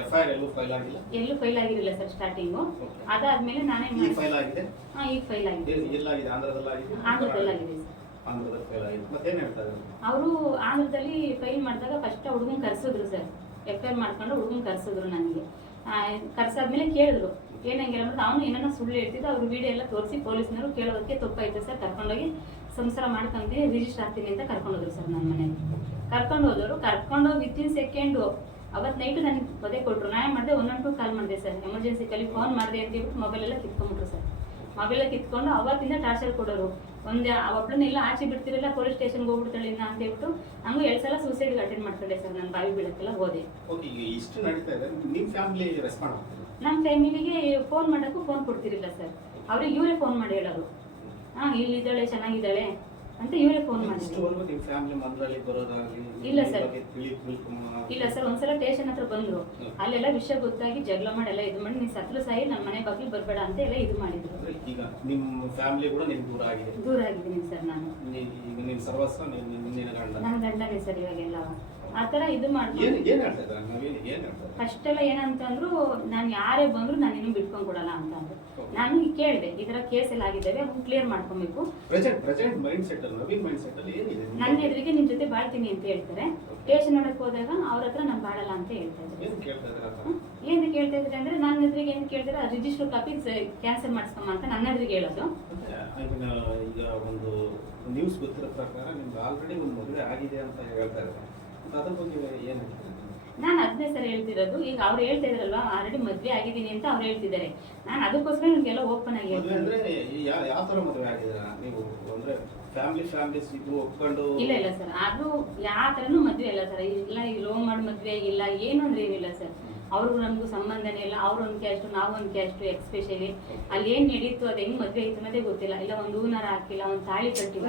ಎಫ್ಐಆರ್ ಎಲ್ಲೂ ಫೈಲ್ ಆಗಿಲ್ಲ? ಎಲ್ಲೂ ಫೈಲ್ ಆಗಿರಲಿಲ್ಲ ಸರ್ ಸ್ಟಾರ್ಟಿಂಗು. ಅದಾದ್ಮೇಲೆ ನಾನೇ ಫೈಲ್ ಆಗಿದೆ. ಈಗ ಫೈಲ್ ಆಗಿದೆ. ಎಲ್ಲಾಗಿದೆ? ಆಂಧ್ರದಲ್ಲಾಗಿದೆ. ಆಂಧ್ರದಲ್ಲಾಗಿದೆ ಸರ್. ಆಂಧ್ರದಲ್ಲಿ ಫೈಲ್ ಆಗಿದೆ. ಮತ್ತೇನ್ ಹೇಳ್ತಾರೆ ಅವರು? ಆಂಧ್ರದಲ್ಲಿ ಫೈಲ್ ಮಾಡಿದಾಗ ಫಸ್ಟ್ ಹುಡುಗನ್ ಕರ್ಸಿದ್ರು ಸರ್. ಎಫ್ಐಆರ್ ಮಾಡ್ಕೊಂಡು ಹುಡುಗನ್ ಕರ್ಸಿದ್ರು. ನನಗೆ ಕರ್ಸಾದ್ಮೇಲೆ ಕೇಳಿದ್ರು ಏನಂಗಿಲ್ಲ ಅಂದ್ರೆ ಅವನು ಏನನ್ನ ಸುಳ್ಳು ಹೇಳ್ತಿದ್ದು. ಅವ್ರು ವಿಡಿಯೋ ಎಲ್ಲ ತೋರಿಸಿ ಪೊಲೀಸ್ನವರು ಕೇಳೋದಕ್ಕೆ ತಪ್ಪಾಯ್ತು ಸರ್, ಕರ್ಕೊಂಡೋಗಿ ಸಂಸಾರ ಮಾಡ್ಕೊಂತೀನಿ, ರಿಜಿಸ್ಟರ್ ಆಗ್ತೀನಿ ಅಂತ ಕರ್ಕೊಂಡೋದ್ರು ಸರ್. ನನ್ನ ಮನೆಗೆ ಕರ್ಕೊಂಡು ಹೋದವರು. ಕರ್ಕೊಂಡೋಗಿ ವಿತಿನ್ ಸೆಕೆಂಡು ಅವತ್ತು ನೈಟು ನನಗೆ ಪದೇ ಕೊಟ್ಟರು. ನಾನು ಮಾಡಿದೆ 112 ಕಾಲ್ ಮಾಡಿದೆ ಸರ್. ಎಮರ್ಜೆನ್ಸಿ ಕಾಲಿಗೆ ಫೋನ್ ಮಾಡಿದೆ ಅಂತ ಹೇಳ್ಬಿಟ್ಟು ಮೊಬೈಲ್ ಎಲ್ಲ ಕಿತ್ಕೊಂಡ್ಬಿಟ್ರು ಸರ್. ಮೊಬೈಲ್ ಕಿತ್ಕೊಂಡು ಅವತ್ತಿಂದ ಟಾರ್ಚರ್ ಕೊಡೋರು. ಒಬ್ಬಳನ್ನೆಲ್ಲ ಆಚೆ ಬಿಡ್ತಿರಲ್ಲ, ಪೊಲೀಸ್ ಸ್ಟೇಷನ್ಗೆ ಹೋಗ್ಬಿಡ್ತಾಳೆ ಇನ್ನ ಅಂತ ಹೇಳ್ಬಿಟ್ಟು ಹಂಗೂ 2 ಸಲ ಸೂಸೈಡ್ಗೆ ಅಟೆಂಡ್ ಮಾಡ್ಕೊಂಡೆ ಸರ್. ನಾನು ಬಾವಿ ಬೀಳಕ್ಕೆಲ್ಲ ಹೋದೆ. ನಮ್ಮ ಫ್ಯಾಮಿಲಿಗೆ ಫೋನ್ ಮಾಡೋಕ್ಕೂ ಫೋನ್ ಕೊಡ್ತಿರಲಿಲ್ಲ ಸರ್. ಅವ್ರಿಗೆ ಇವರೇ ಫೋನ್ ಮಾಡಿ ಹೇಳೋರು, ಇಲ್ಲಿದ್ದಾಳೆ ಚೆನ್ನಾಗಿದ್ದಾಳೆ ಅಂತ ಇವರೇ ಫೋನ್ ಮಾಡಿದ್ರು. ಇಷ್ಟವರೆಗೂ ನಿಮ್ಮ ಫ್ಯಾಮಿಲಿ ಮಂದ್ರಲ್ಲಿ ಬರೋದಾಗಲಿ ಇಲ್ಲ ಸರ್. ತಿಳಿ ಇಲ್ಲ ಸರ್, ಒಂದ್ಸಲ ಸ್ಟೇಷನ್ ಹತ್ರ ಬಂದ್ರು. ಅಲ್ಲೆಲ್ಲ ವಿಷಯ ಗೊತ್ತಾಗಿ ಜಗಳ ಮಾಡಿ ಎಲ್ಲ ಇದು ಮಾಡಿ ನೀನ್ ಸತ್ರು ಸಾಯಿ ನನ್ನ ಮನೆ ಬಾಗಿಲು ಬರ್ಬೇಡ ಅಂತ ಎಲ್ಲ ಇದು ಮಾಡಿದ್ರು. ಈಗ ನಿಮ್ಮ ಫ್ಯಾಮಿಲಿ ಕೂಡ ನಿಮ್ಗೆ ದೂರ ಆಗಿದೆ? ದೂರ ಆಗಿದ್ದೀನಿ ಸರ್ ನಾನು. ಈಗ ನಿನ್ನ ಸರ್ವಸ್ವ ನಿನ್ನ ಗಂಡ? ನನ್ನ ಗಂಡನೇ ಸರ್ ಇವಾಗೆಲ್ಲ ಆತರ ಇದು ಮಾಡ್ತಾರೆ. ಫಸ್ಟ್ ಎಲ್ಲ ಏನಂತಂದ್ರು, ನಾನು ಯಾರೇ ಬಂದ್ರು ನಾನು ಇನ್ನೂ ಬಿಟ್ಕೊಂಡ್ ಕೊಡಲ್ಲ ಅಂತ ಅಂದ್ರು. ನಾನು ಕೇಳಿದೆ, ಈ ತರ ಕೇಸ್ ಎಲ್ಲ ಆಗಿದ್ದಾವೆ, ಅವ್ನು ಕ್ಲಿಯರ್ ಮಾಡ್ಕೊಬೇಕು. ನನ್ನ ಎದುರಿಗೆ ನಿನ್ ಜೊತೆ ಬಾಳ್ತೀನಿ ಅಂತ ಹೇಳ್ತಾರೆ. ಸ್ಟೇಷನ್ ನೋಡಕ್ ಹೋದಾಗ ಅವ್ರ ಹತ್ರ ನಾನು ಬಾಳಲ್ಲ ಅಂತ ಹೇಳ್ತಾ ಇದ್ದಾರೆ. ಏನ್ ಕೇಳ್ತಾ ಇದ್ರೆ ಅಂದ್ರೆ ನನ್ನ ಎದುರಿಗೆ ಏನ್ ಕೇಳ್ತಾರೆ, ರಿಜಿಸ್ಟರ್ ಕಾಪಿ ಕ್ಯಾನ್ಸಲ್ ಮಾಡಿಸ್ಕೊಂಬ ಅಂತ ನನ್ನ ಎದುರಿಗೆ ಹೇಳೋದು. ಈಗ ಒಂದು ನ್ಯೂಸ್ ಗೊತ್ತಿರೋ ಪ್ರಕಾರ ನಿಮ್ಗೆ ಆಲ್ರೆಡಿ ಒಂದು ಮದುವೆ ಆಗಿದೆ ಅಂತ ಹೇಳ್ತಾ ಇದ್ದಾರೆ. ಅದ್ರ ಬಗ್ಗೆ ಏನ್ ಹೇಳ್ತಾರೆ? ನಾನು ಅದನ್ನೇ ಸರ್ ಹೇಳ್ತಿರೋದು. ಈಗ ಅವ್ರು ಹೇಳ್ತಾ ಇದ್ರಲ್ವಾ, ಆಲ್ರೆಡಿ ಮದ್ವೆ ಆಗಿದ್ದೀನಿ ಅಂತ ಅವ್ರು ಹೇಳ್ತಿದ್ದಾರೆ. ನಾನು ಅದಕ್ಕೋಸ್ಕರ ನಿಮ್ಗೆಲ್ಲ ಓಪನ್ ಆಗಿ ಯಾವ ತರ ಮದುವೆ ಆಗಿದ್ದೀರಾ ನೀವು? ಅಂದ್ರೆ ಫ್ಯಾಮಿಲಿ ಇದ್ದು ಒಪ್ಕೊಂಡು? ಇಲ್ಲ ಸರ್, ಅದು ಯಾವ ತರನು ಮದ್ವೆ ಇಲ್ಲ ಸರ್. ಇಲ್ಲ ಈ ಲೋನ್ ಮಾಡಿ ಮದ್ವೆ ಆಗಿಲ್ಲ, ಏನು ಅಂದ್ರೆ ಏನಿಲ್ಲ ಸರ್. ಅವ್ರಿಗೂ ನಮಗೂ ಸಂಬಂಧನೇ ಇಲ್ಲ. ಅವ್ರು ಒಂದು ಕ್ಯಾಸ್ಟ್, ನಾವು ಒಂದು ಕ್ಯಾಸ್ಟ್. ಎಕ್ಸ್ಪೆಷಲಿ ಅಲ್ಲಿ ಏನ್ ನಡೀತು, ಅದು ಹೆಂಗ್ ಮದ್ವೆ ಆಯ್ತು ಅನ್ನೋದೇ ಗೊತ್ತಿಲ್ಲ. ಇಲ್ಲ ಒಂದು ಹೂನಾರ ಹಾಕಿಲ್ಲ, ಒಂದು ತಾಳಿ ಕಟ್ಟಿಲ್ಲ.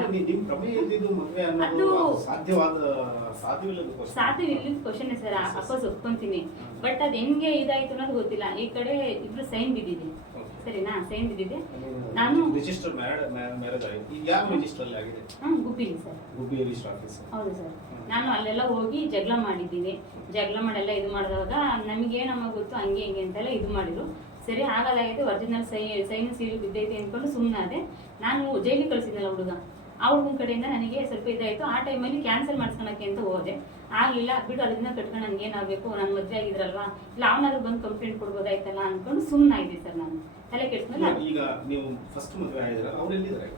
ಅದು ಸಾಧ್ಯವಿಲ್ಲದ ಕ್ವಶನ್ ಸರ್. ಅಫ್ಕೋರ್ಸ್ ಒಪ್ಕೊಂತೀನಿ, ಬಟ್ ಅದ್ ಹೆಂಗೆ ಇದಾಯ್ತು ಅನ್ನೋದು ಗೊತ್ತಿಲ್ಲ. ಈ ಕಡೆ ಇಬ್ರು ಸೈನ್ ಬಿದ್ದಿದೆ, ಸರಿನಾ? ಸೈನ್ ಬಿದ್ದಿದೆ. ನಾನು ರಿಜಿಸ್ಟರ್ ಮ್ಯಾರೇಜ್ ಆಗಿದೆ. ಯಾವ ರಿಜಿಸ್ಟರ್ ಅಲ್ಲಿ ಆಗಿದೆ? ಗುಬ್ಬಿಲಿ ಸರ್. ಗುಬ್ಬಿ ರಿಜಿಸ್ಟರ್ ಆಫೀಸ್. ಹೌದು ಸರ್. ನಾನು ಅಲ್ಲೆಲ್ಲ ಹೋಗಿ ಜಗಳ ಮಾಡಿದ್ದೀನಿ. ಜಗಳ ಮಾಡೆಲ್ಲ ಇದು ಮಾಡಿದಾಗ ನಮಗೆ ನಮಗೆ ಗೊತ್ತು ಹಂಗೆ ಹಿಂಗೆ ಅಂತೆಲ್ಲ ಇದು ಮಾಡಿದ್ರು. ಸರಿ ಆಗಲಾಗಿದೆ, ಒರಿಜಿನಲ್ ಸೈನ್ ಸೀಲ್ ಬಿದ್ದೈತೆ ಅಂದ್ಕೊಂಡು ಸುಮ್ಮನಾದೆ. ನಾನು ಜೈಲಿಗೆ ಕಳಿಸಿದ್ನಲ್ಲ ಹುಡುಗ, ಆ ಹುಡುಗನ ಕಡೆಯಿಂದ ನನಗೆ ಸ್ವಲ್ಪ ಇದಾಯಿತು. ಆ ಟೈಮಲ್ಲಿ ಕ್ಯಾನ್ಸಲ್ ಮಾಡ್ಸ್ಕೊಳಕ್ಕೆ ಅಂತ ಹೋದೆ. ಆಗಲಿಲ್ಲ, ಬಿಟ್ಟು ಅದನ್ನ ಕಟ್ಕೊಂಡು ನನಗೆ ಏನಾಗಬೇಕು, ನಾನು ಮದುವೆ ಆಗಿದ್ರಲ್ವಾ, ಇಲ್ಲ ಅವನಾದ್ರೂ ಬಂದು ಕಂಪ್ಲೇಂಟ್ ಕೊಡ್ಬೋದಾಯ್ತಲ್ಲ ಅನ್ಕೊಂಡು ಸುಮ್ಮನಾಗಿದೆ ಸರ್. ನಾನು ತಲೆ ಕೆಡ್ಸ್ಕೊಂಡು. ಈಗ ನೀವು ಫಸ್ಟ್ ಮದುವೆ ಆಗಿದ್ರ, ಅವ್ರು ಎಲ್ಲಿದ್ದಾರೆ?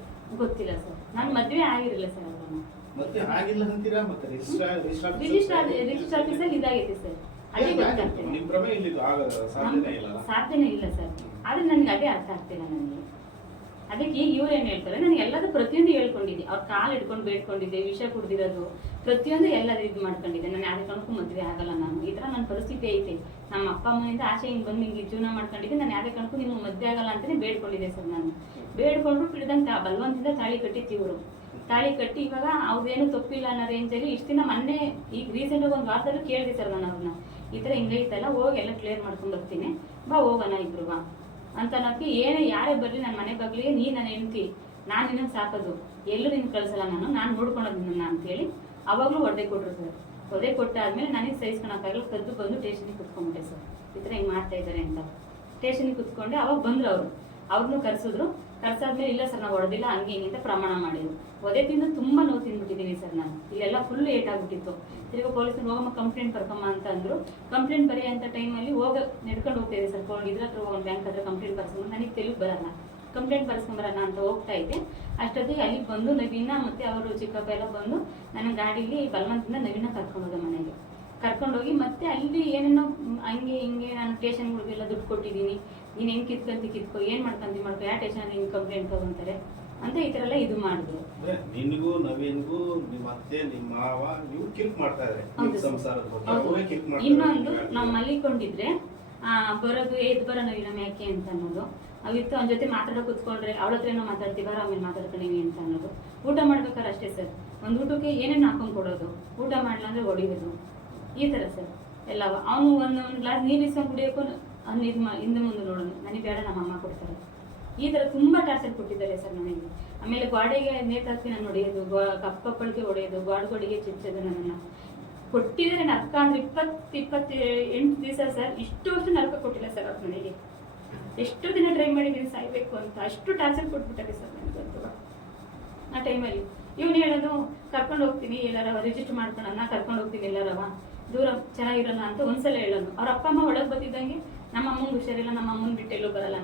ಗೊತ್ತಿಲ್ಲ ಸರ್, ನಾನು ಮದುವೆ ಆಗಿರಲಿಲ್ಲ ಸರ್. ಅವ್ರನ್ನ ಮತ್ತೆ ಆಗಿಲ್ಲ ಅಂತೀರಾ? ಮತ್ತೆ ರಿಜಿಸ್ಟರ್ ಆಫೀಸಲ್ಲಿ ಇದಾಗೈತೆ ಸರ್. ಅದೇ ಗೊತ್ತಾಗ್ತಿಲ್ಲ. ನಿಮ್ಮ ಪ್ರಮೇಯ ಇಲ್ಲಿದ್ದು ಸಾಧ್ಯನೇ ಇಲ್ಲ ಸರ್. ಆದ್ರೆ ನನಗೆ ಅದೇ ಅರ್ಥ ಆಗ್ತಿಲ್ಲ ನನಗೆ. ಅದಕ್ಕೆ ಈಗ ಇವ್ರು ಏನ್ ಹೇಳ್ತಾರೆ, ನಾನು ಎಲ್ಲದೂ ಪ್ರತಿಯೊಂದು ಹೇಳ್ಕೊಂಡಿದ್ದೆ. ಅವ್ರ ಕಾಲು ಹಿಡ್ಕೊಂಡು ಬೇಡ್ಕೊಂಡಿದ್ದೆ, ವಿಷ ಕುಡ್ದಿರೋದು ಪ್ರತಿಯೊಂದು ಎಲ್ಲರೂ ಇದು ಮಾಡ್ಕೊಂಡಿದ್ದೆ. ನಾನು ಯಾವ್ದೇ ಕಾರಣಕ್ಕೂ ಮದುವೆ ಆಗಲ್ಲ. ನಾನು ಈ ತರ ನನ್ನ ಪರಿಸ್ಥಿತಿ ಐತೆ. ನಮ್ಮ ಅಪ್ಪ ಅಮ್ಮನಿಂದ ಆಸೆ ಹಿಂಗೆ ಬಂದು ಹಿಂಗೆ ಜೀವನ ಮಾಡ್ಕೊಂಡಿದ್ದೆ. ನಾನು ಯಾವ್ದೇ ಕಾರಣಕ್ಕೂ ನಿಮ್ಮ ಮದುವೆ ಆಗಲ್ಲ ಅಂತಾನೆ ಬೇಡ್ಕೊಂಡಿದ್ದೆ ಸರ್. ನಾನು ಬೇಡ್ಕೊಂಡು ಬಿಡದಂತ ಬಲವಂತದಿಂದ ತಾಳಿ ಕಟ್ಟಿತ್ತು ಇವರು. ತಾಳಿ ಕಟ್ಟಿ ಇವಾಗ ಅವ್ರದೇನು ತಪ್ಪಿಲ್ಲ ಅನ್ನೋ ರೇಂಜಲ್ಲಿ ಇಷ್ಟು ದಿನ ಮೊನ್ನೆ ಈಗ ರೀಸೆಂಟ್ ಆಗಿ ಒಂದು ವಾರದಲ್ಲೂ ಕೇಳಿದೆ ಸರ್ ನಾನು ಅವ್ರನ್ನ, ಈ ತರ ಹಿಂಗೈತಲ್ಲ, ಹೋಗಿ ಎಲ್ಲ ಕ್ಲಿಯರ್ ಮಾಡ್ಕೊಂಡು ಬರ್ತೀನಿ, ಬಾ ಹೋಗೋಣ ಇಬ್ರು ಬಾ ಅಂತ ಅನ್ನೋಕ್ಕೆ. ಏನೇ ಯಾರೇ ಬರ್ಲಿ ನನ್ನ ಮನೆ ಬಾಗ್ಲಿಗೆ ನೀ ನನ್ನ ಹೆಂಡ್ತಿ, ನಾನು ನಿನ್ನ ಸಾಕೋದು, ಎಲ್ಲೂ ನಿನ್ನ ಕಳ್ಸಲ್ಲ, ನಾನು ನೋಡ್ಕೊಳೋದು ನಿನ್ನ ಅಂತೇಳಿ ಅವಾಗಲೂ ಒಡೆ ಕೊಟ್ರು ಸರ್. ಒದೆ ಕೊಟ್ಟಾದ್ಮೇಲೆ ನನಗೆ ಸಹಿಸ್ಕೊಳಕ್ಕಾಗಲ್ಲ, ಕದ್ದು ಬಂದು ಸ್ಟೇಷನಿಗೆ ಕುತ್ಕೊಂಡ್ಬಿಟ್ಟೆ ಸರ್. ಈ ಥರ ಹಿಂಗೆ ಮಾಡ್ತಾ ಇದ್ದಾರೆ ಅಂತ ಸ್ಟೇಷನಿಗೆ ಕುತ್ಕೊಂಡೆ. ಅವಾಗ ಬಂದ್ರು ಅವರು, ಅವ್ರನ್ನೂ ಕರೆಸಿದ್ರು. ಕರ್ಸಾದ್ಮೇಲೆ ಇಲ್ಲ ಸರ್ ನಾವು ಹೊಡೆದಿಲ್ಲ ಹಂಗೆ ಹಿಂಗೆ ಅಂತ ಪ್ರಮಾಣ ಮಾಡಿದ್ರು. ಒದೆ ತಿಂದು ತುಂಬಾ ನೋವು ತಿಂದ್ಬಿಟ್ಟಿದ್ದೀನಿ ಸರ್ ನಾನು. ಇಲ್ಲೆಲ್ಲ ಫುಲ್ ಏಟ್ ಆಗ್ಬಿಟ್ಟಿತ್ತು. ತಿರ್ಗಿ ಪೊಲೀಸ್ನವ್ರು ಹೋಗಮ್ಮ ಕಂಪ್ಲೇಂಟ್ ಬರ್ಕಮ್ಮ ಅಂತ ಅಂದ್ರು. ಕಂಪ್ಲೇಂಟ್ ಬರೀ ಅಂತ ಟೈಮಲ್ಲಿ ನಡ್ಕೊಂಡು ಹೋಗ್ತಾ ಇದೆ ಸರ್. ಇದ್ರ ಹತ್ರ ಹೋಗೋಣ, ಬ್ಯಾಂಕ್ ಹತ್ರ ಕಂಪ್ಲೇಂಟ್ ಬರ್ಸ್ಕೊಂಡು, ನನಗೆ ತೆಲುಗು ಬರಲ್ಲ, ಕಂಪ್ಲೇಂಟ್ ಬರ್ಸ್ಕೊಂಬರೋಣ ಅಂತ ಹೋಗ್ತಾ ಇದ್ದೆ. ಅಷ್ಟೊತ್ತಿಗೆ ಅಲ್ಲಿಗೆ ಬಂದು ನವೀನ ಮತ್ತೆ ಅವರು ಚಿಕ್ಕಪ್ಪ ಎಲ್ಲ ಬಂದು ನನ್ನ ಗಾಡೀಲಿ ಬಲವಂತದಿಂದ ನವೀನ ಕರ್ಕೊಂಡೋದೆ ಮನೆಗೆ. ಕರ್ಕೊಂಡೋಗಿ ಮತ್ತೆ ಅಲ್ಲಿ ಏನೇನೋ ಹಂಗೆ ಹಿಂಗೆ ನಾನು ಸ್ಟೇಷನ್ಗಳಿಗೆಲ್ಲ ದುಡ್ಡು ಕೊಟ್ಟಿದ್ದೀನಿ, ನೀನು ಹೆಂಗೆ ಕಿತ್ಕೊ, ಏನು ಮಾಡ್ಕೊಂತಿ ಮಾಡ್ಕೊ, ಯಾವ ಸ್ಟೇಷನ್ ಹಿಂಗೆ ಕಂಪ್ಲೇಂಟ್ ತಗೊಂತಾರೆ ಅಂತ ಈ ಥರ ಎಲ್ಲ ಇದು ಮಾಡಿದ್ರು. ನಿನಗೂ ನವೀನ್ಗೂ ನಿಮ್ಮ ಅತ್ತೆ ನಿಮ್ಮ ಮಾವ ನೀವು ಕಿಲ್ಕ್ ಮಾಡ್ತಾ ಇದ್ದಾರೆ ಸಂಸಾರದ ಬಗ್ಗೆ. ಇನ್ನೊಂದು ನಾವು ಮಲ್ಲಿಕೊಂಡಿದ್ರೆ ಬರೋದು ಎದ್ದು ಬರೋ ನವೀನ ಯಾಕೆ ಅಂತ ಅನ್ನೋದು ಅವಿತ್ತು. ಅವನ ಜೊತೆ ಮಾತಾಡೋ ಕೂತ್ಕೊಂಡ್ರೆ ಅವಳ ಹತ್ರ ಏನೋ ಮಾತಾಡ್ತೀವಿ, ಬರೋ ಆಮೇಲೆ ಮಾತಾಡ್ಕೊಂಡಿವಿ ಅಂತ ಅನ್ನೋದು. ಊಟ ಮಾಡ್ಬೇಕಾದ್ರೆ ಅಷ್ಟೇ ಸರ್, ಒಂದು ಊಟಕ್ಕೆ ಏನೇನು ಹಾಕೊಂಡು ಕೊಡೋದು, ಊಟ ಮಾಡಲ್ಲ ಅಂದ್ರೆ ಹೊಡಿಯೋದು, ಈ ಥರ ಸರ್ ಎಲ್ಲ. ಅವನು ಒಂದು ಗ್ಲಾಸ್ ನೀರು ಇಸ್ಕೊಂಡು ಕುಡಿಯೋಕ್ಕೂ ಅವ್ನು ಇದು ಹಿಂದೆ ಮುಂದೆ ನೋಡೋನು, ನನಗೆ ಬೇಡ ನಮ್ಮ ಅಮ್ಮ ಕೊಡ್ತಾರೆ. ಈ ಥರ ತುಂಬ ಟಾರ್ಚರ್ ಕೊಟ್ಟಿದ್ದಾರೆ ಸರ್ ನನಗೆ. ಆಮೇಲೆ ಗೋಡೆಗೆ ನೇತಾಕಿ ನಾನು ಹೊಡೆಯೋದು, ಕಪ್ಪಳಿಗೆ ಹೊಡೆಯೋದು, ಗೋಡೆಗೆ ಚಿಚ್ಚೋದು ನನ್ನನ್ನು ಕೊಟ್ಟಿದ್ದಾರೆ. ನರ್ಕ ಅಂದ್ರೆ 28 ದಿವಸ ಸರ್. ಇಷ್ಟು ವರ್ಷ ನರ್ಕ ಕೊಟ್ಟಿಲ್ಲ ಸರ್ ಅವ್ರ ಮನೆಗೆ. ಎಷ್ಟು ದಿನ ಟ್ರೈ ಮಾಡಿದ್ದೀನಿ ಸಾಯ್ಬೇಕು ಅಂತ, ಅಷ್ಟು ಟಾರ್ಚರ್ ಕೊಟ್ಬಿಟ್ಟಾರೆ ಸರ್ ನನಗಂತೂ. ಆ ಟೈಮಲ್ಲಿ ಇವನು ಹೇಳೋದು ಕರ್ಕೊಂಡು ಹೋಗ್ತೀನಿ ಎಲ್ಲಾರವ, ರಿಜಿಸ್ಟರ್ ಮಾಡ್ಕೊಳ್ಳೋಣ, ಕರ್ಕೊಂಡು ಹೋಗ್ತೀನಿ ಎಲ್ಲಾರವ, ದೂರ ಚೆನ್ನಾಗಿರೋಣ ಅಂತ ಒಂದ್ಸಲ ಹೇಳೋನು. ಅವ್ರ ಅಪ್ಪ ಅಮ್ಮ ಒಳಗೆ ಬಂದಿದ್ದಂಗೆ ನಮ್ಮ ಅಮ್ಮಂಗೆ ಹುಷಾರಿಲ್ಲ, ನಮ್ಮ ಅಮ್ಮನ ಬಿಟ್ಟೆಲ್ಲೂ ಬರಲ್ಲ.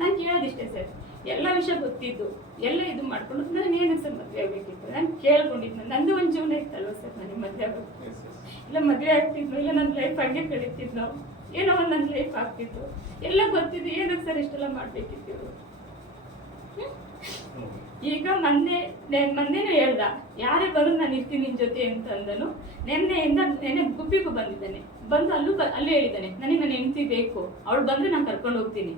ನಾನು ಕೇಳೋದಿಷ್ಟೇ ಸರ್, ಎಲ್ಲ ವಿಷಯ ಗೊತ್ತಿದ್ದು ಎಲ್ಲ ಇದು ಮಾಡ್ಕೊಂಡು ನಾನು ಏನಕ್ಕೆ ಸರ್ ಮದುವೆ ಆಗಬೇಕಿತ್ತು, ನಾನು ಕೇಳ್ಕೊಂಡಿದ್ದು. ನಂದು ಒಂದು ಜೀವನ ಇತ್ತಲ್ವ ಸರ್, ನನಗೆ ಮದುವೆ ಆಗೋದು. ಇಲ್ಲ ಮದುವೆ ಆಗ್ತಿದ್ನು, ಇಲ್ಲ ನನ್ನ ಲೈಫ್ ಹಂಗೆ ಕಳೀತಿದ್ನು, ಏನೋ ಒಂದು ನನ್ನ ಲೈಫ್ ಆಗ್ತಿತ್ತು, ಎಲ್ಲ ಗೊತ್ತಿದ್ದು. ಏನಕ್ಕೆ ಸರ್ ಇಷ್ಟೆಲ್ಲ ಮಾಡ್ಬೇಕಿತ್ತು ಇವರು? ಈಗ ಮೊನ್ನೆನೂ ಹೇಳ್ದ, ಯಾರೇ ಬಂದ್ರು ನಾನು ಇರ್ತೀನಿ ನಿನ್ ಜೊತೆ ಅಂತ ಅಂದನು. ನೆನ್ನೆ ಗುಬ್ಬಿಗೂ ಬಂದಿದ್ದಾನೆ, ಬಂದು ಅಲ್ಲೂ ಹೇಳಿದ್ದಾನೆ, ನನಗೆ ನನ್ನ ಹೆಂಡತಿ ಬೇಕು, ಅವಳು ಬಂದ್ರೆ ನಾನು ಕರ್ಕೊಂಡು ಹೋಗ್ತೀನಿ.